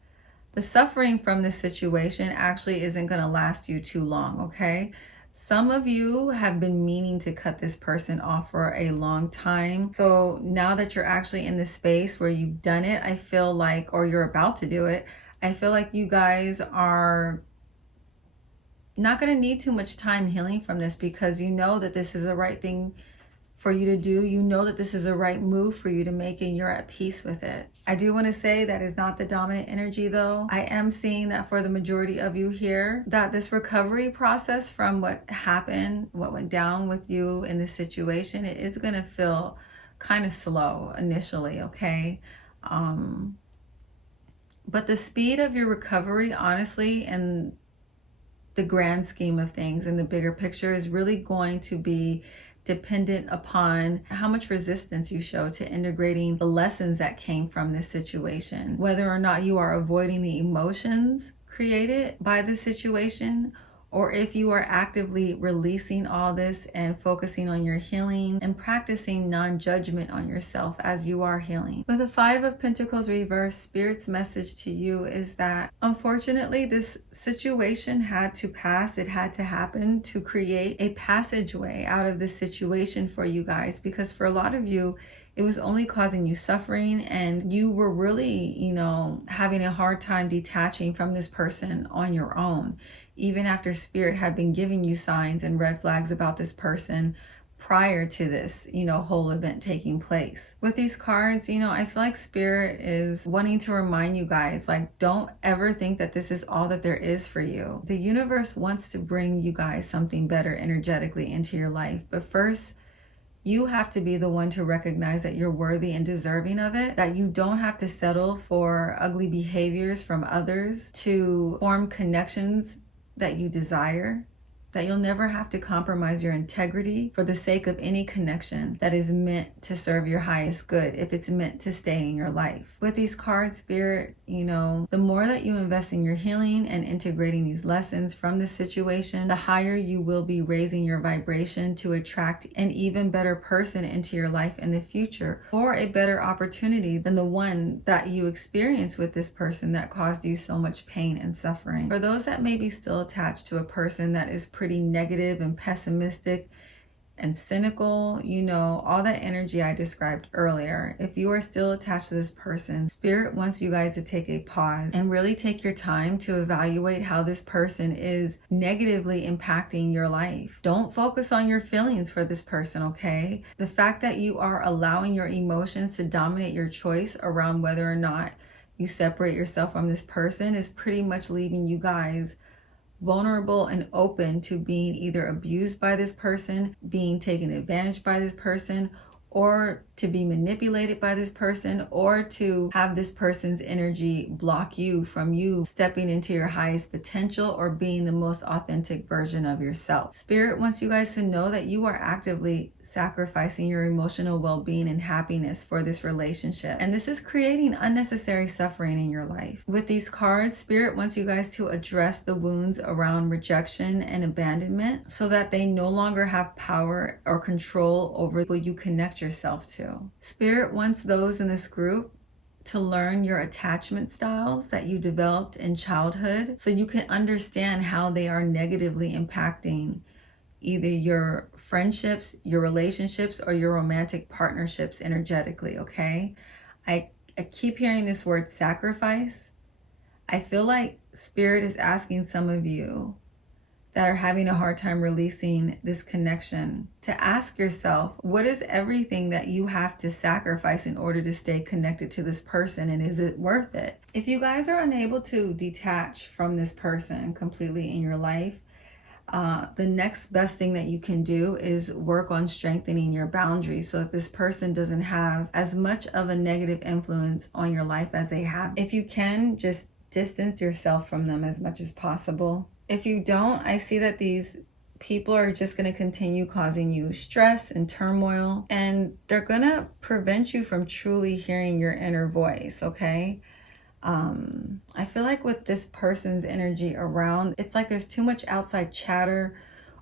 the suffering from this situation actually isn't going to last you too long, okay? Some of you have been meaning to cut this person off for a long time. So now that you're actually in the space where you've done it, I feel like, or you're about to do it, I feel like you guys are not going to need too much time healing from this, because you know that this is the right thing for you to do. You know that this is the right move for you to make, and you're at peace with it. I do want to say that is not the dominant energy though. I am seeing that for the majority of you here, that this recovery process from what happened, what went down with you in this situation, it is going to feel kind of slow initially, okay? But the speed of your recovery, honestly, and the grand scheme of things and the bigger picture is really going to be dependent upon how much resistance you show to integrating the lessons that came from this situation. Whether or not you are avoiding the emotions created by the situation, or if you are actively releasing all this and focusing on your healing and practicing non-judgment on yourself as you are healing. With the Five of Pentacles reversed, Spirit's message to you is that unfortunately this situation had to pass. It had to happen to create a passageway out of this situation for you guys, because for a lot of you, it was only causing you suffering, and you were really, having a hard time detaching from this person on your own, even after Spirit had been giving you signs and red flags about this person prior to this, whole event taking place. With these cards, I feel like Spirit is wanting to remind you guys, like, don't ever think that this is all that there is for you. The universe wants to bring you guys something better energetically into your life. But first, you have to be the one to recognize that you're worthy and deserving of it, that you don't have to settle for ugly behaviors from others to form connections that you desire, that you'll never have to compromise your integrity for the sake of any connection that is meant to serve your highest good, if it's meant to stay in your life. With these cards, Spirit, the more that you invest in your healing and integrating these lessons from this situation, the higher you will be raising your vibration to attract an even better person into your life in the future, or a better opportunity than the one that you experienced with this person that caused you so much pain and suffering. For those that may be still attached to a person that is pretty negative and pessimistic and cynical, all that energy I described earlier, if you are still attached to this person, Spirit wants you guys to take a pause and really take your time to evaluate how this person is negatively impacting your life. Don't focus on your feelings for this person, okay? The fact that you are allowing your emotions to dominate your choice around whether or not you separate yourself from this person is pretty much leaving you guys vulnerable and open to being either abused by this person, being taken advantage by this person, or to be manipulated by this person, or to have this person's energy block you from you stepping into your highest potential or being the most authentic version of yourself. Spirit wants you guys to know that you are actively sacrificing your emotional well-being and happiness for this relationship, and this is creating unnecessary suffering in your life. With these cards, Spirit wants you guys to address the wounds around rejection and abandonment so that they no longer have power or control over who you connect yourself to. Spirit wants those in this group to learn your attachment styles that you developed in childhood so you can understand how they are negatively impacting either your friendships, your relationships, or your romantic partnerships energetically, okay? I keep hearing this word sacrifice. I feel like Spirit is asking some of you that are having a hard time releasing this connection to ask yourself, what is everything that you have to sacrifice in order to stay connected to this person, and is it worth it? If you guys are unable to detach from this person completely in your life, the next best thing that you can do is work on strengthening your boundaries so that this person doesn't have as much of a negative influence on your life as they have. If you can, just distance yourself from them as much as possible. If you don't, I see that these people are just going to continue causing you stress and turmoil, and they're going to prevent you from truly hearing your inner voice, okay? I feel like with this person's energy around, it's like there's too much outside chatter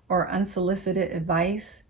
or unsolicited advice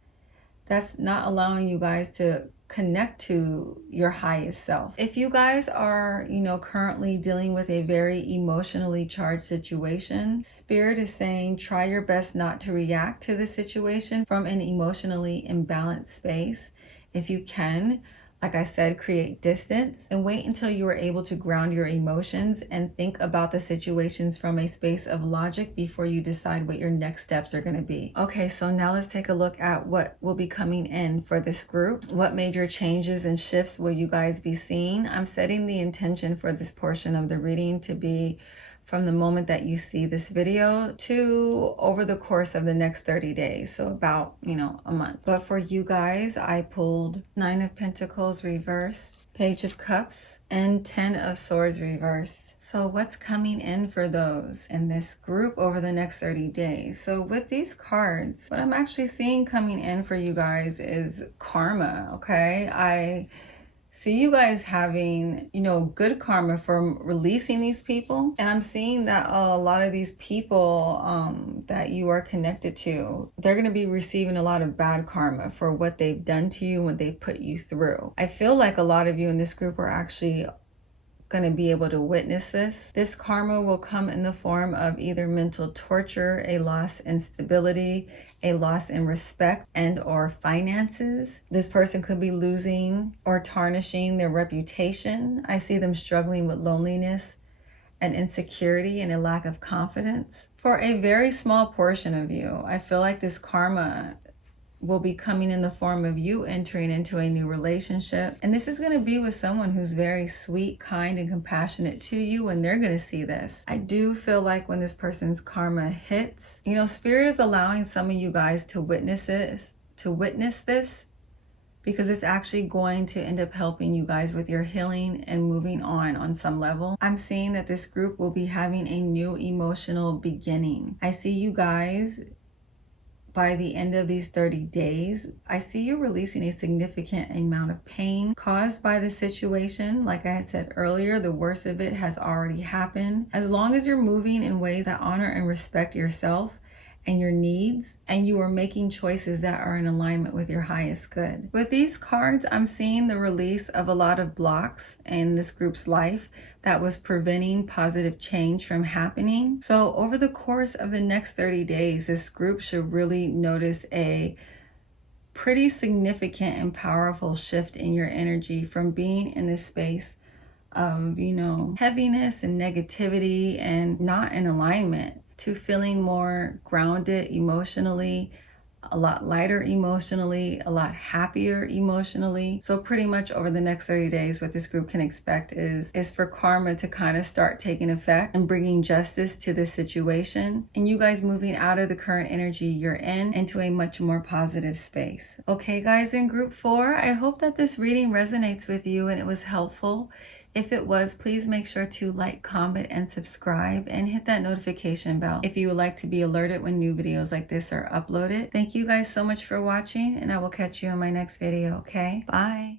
that's not allowing you guys to connect to your highest self. If you guys are, currently dealing with a very emotionally charged situation, Spirit is saying try your best not to react to the situation from an emotionally imbalanced space. If you can, like I said, create distance and wait until you are able to ground your emotions and think about the situations from a space of logic before you decide what your next steps are going to be. Okay, so now let's take a look at what will be coming in for this group. What major changes and shifts will you guys be seeing? I'm setting the intention for this portion of the reading to be from the moment that you see this video to over the course of the next 30 days. So about, a month. But for you guys, I pulled 9 of Pentacles reversed, Page of Cups, and 10 of Swords reversed. So what's coming in for those in this group over the next 30 days? So with these cards, what I'm actually seeing coming in for you guys is karma, okay? I see you guys having, good karma from releasing these people. And I'm seeing that a lot of these people that you are connected to, they're going to be receiving a lot of bad karma for what they've done to you, what they've put you through. I feel like a lot of you in this group are actually going to be able to witness this. This karma will come in the form of either mental torture, a loss in stability, a loss in respect and or finances. This person could be losing or tarnishing their reputation. I see them struggling with loneliness and insecurity and a lack of confidence. For a very small portion of you, I feel like this karma will be coming in the form of you entering into a new relationship. And this is going to be with someone who's very sweet, kind, and compassionate to you, and they're going to see this. I do feel like when this person's karma hits, you know, Spirit is allowing some of you guys to witness this, because it's actually going to end up helping you guys with your healing and moving on some level. I'm seeing that this group will be having a new emotional beginning. I see you guys by the end of these 30 days, I see you releasing a significant amount of pain caused by the situation. Like I had said earlier, the worst of it has already happened. As long as you're moving in ways that honor and respect yourself and your needs, and you are making choices that are in alignment with your highest good. With these cards, I'm seeing the release of a lot of blocks in this group's life that was preventing positive change from happening. So over the course of the next 30 days, this group should really notice a pretty significant and powerful shift in your energy from being in this space of, you know, heaviness and negativity and not in alignment, to feeling more grounded emotionally, a lot lighter emotionally, a lot happier emotionally. So pretty much over the next 30 days, what this group can expect is for karma to kind of start taking effect and bringing justice to this situation, and you guys moving out of the current energy you're in into a much more positive space. Okay, guys, in group 4, I hope that this reading resonates with you and it was helpful. If it was, please make sure to like, comment, and subscribe, and hit that notification bell if you would like to be alerted when new videos like this are uploaded. Thank you guys so much for watching, and I will catch you in my next video, okay? Bye.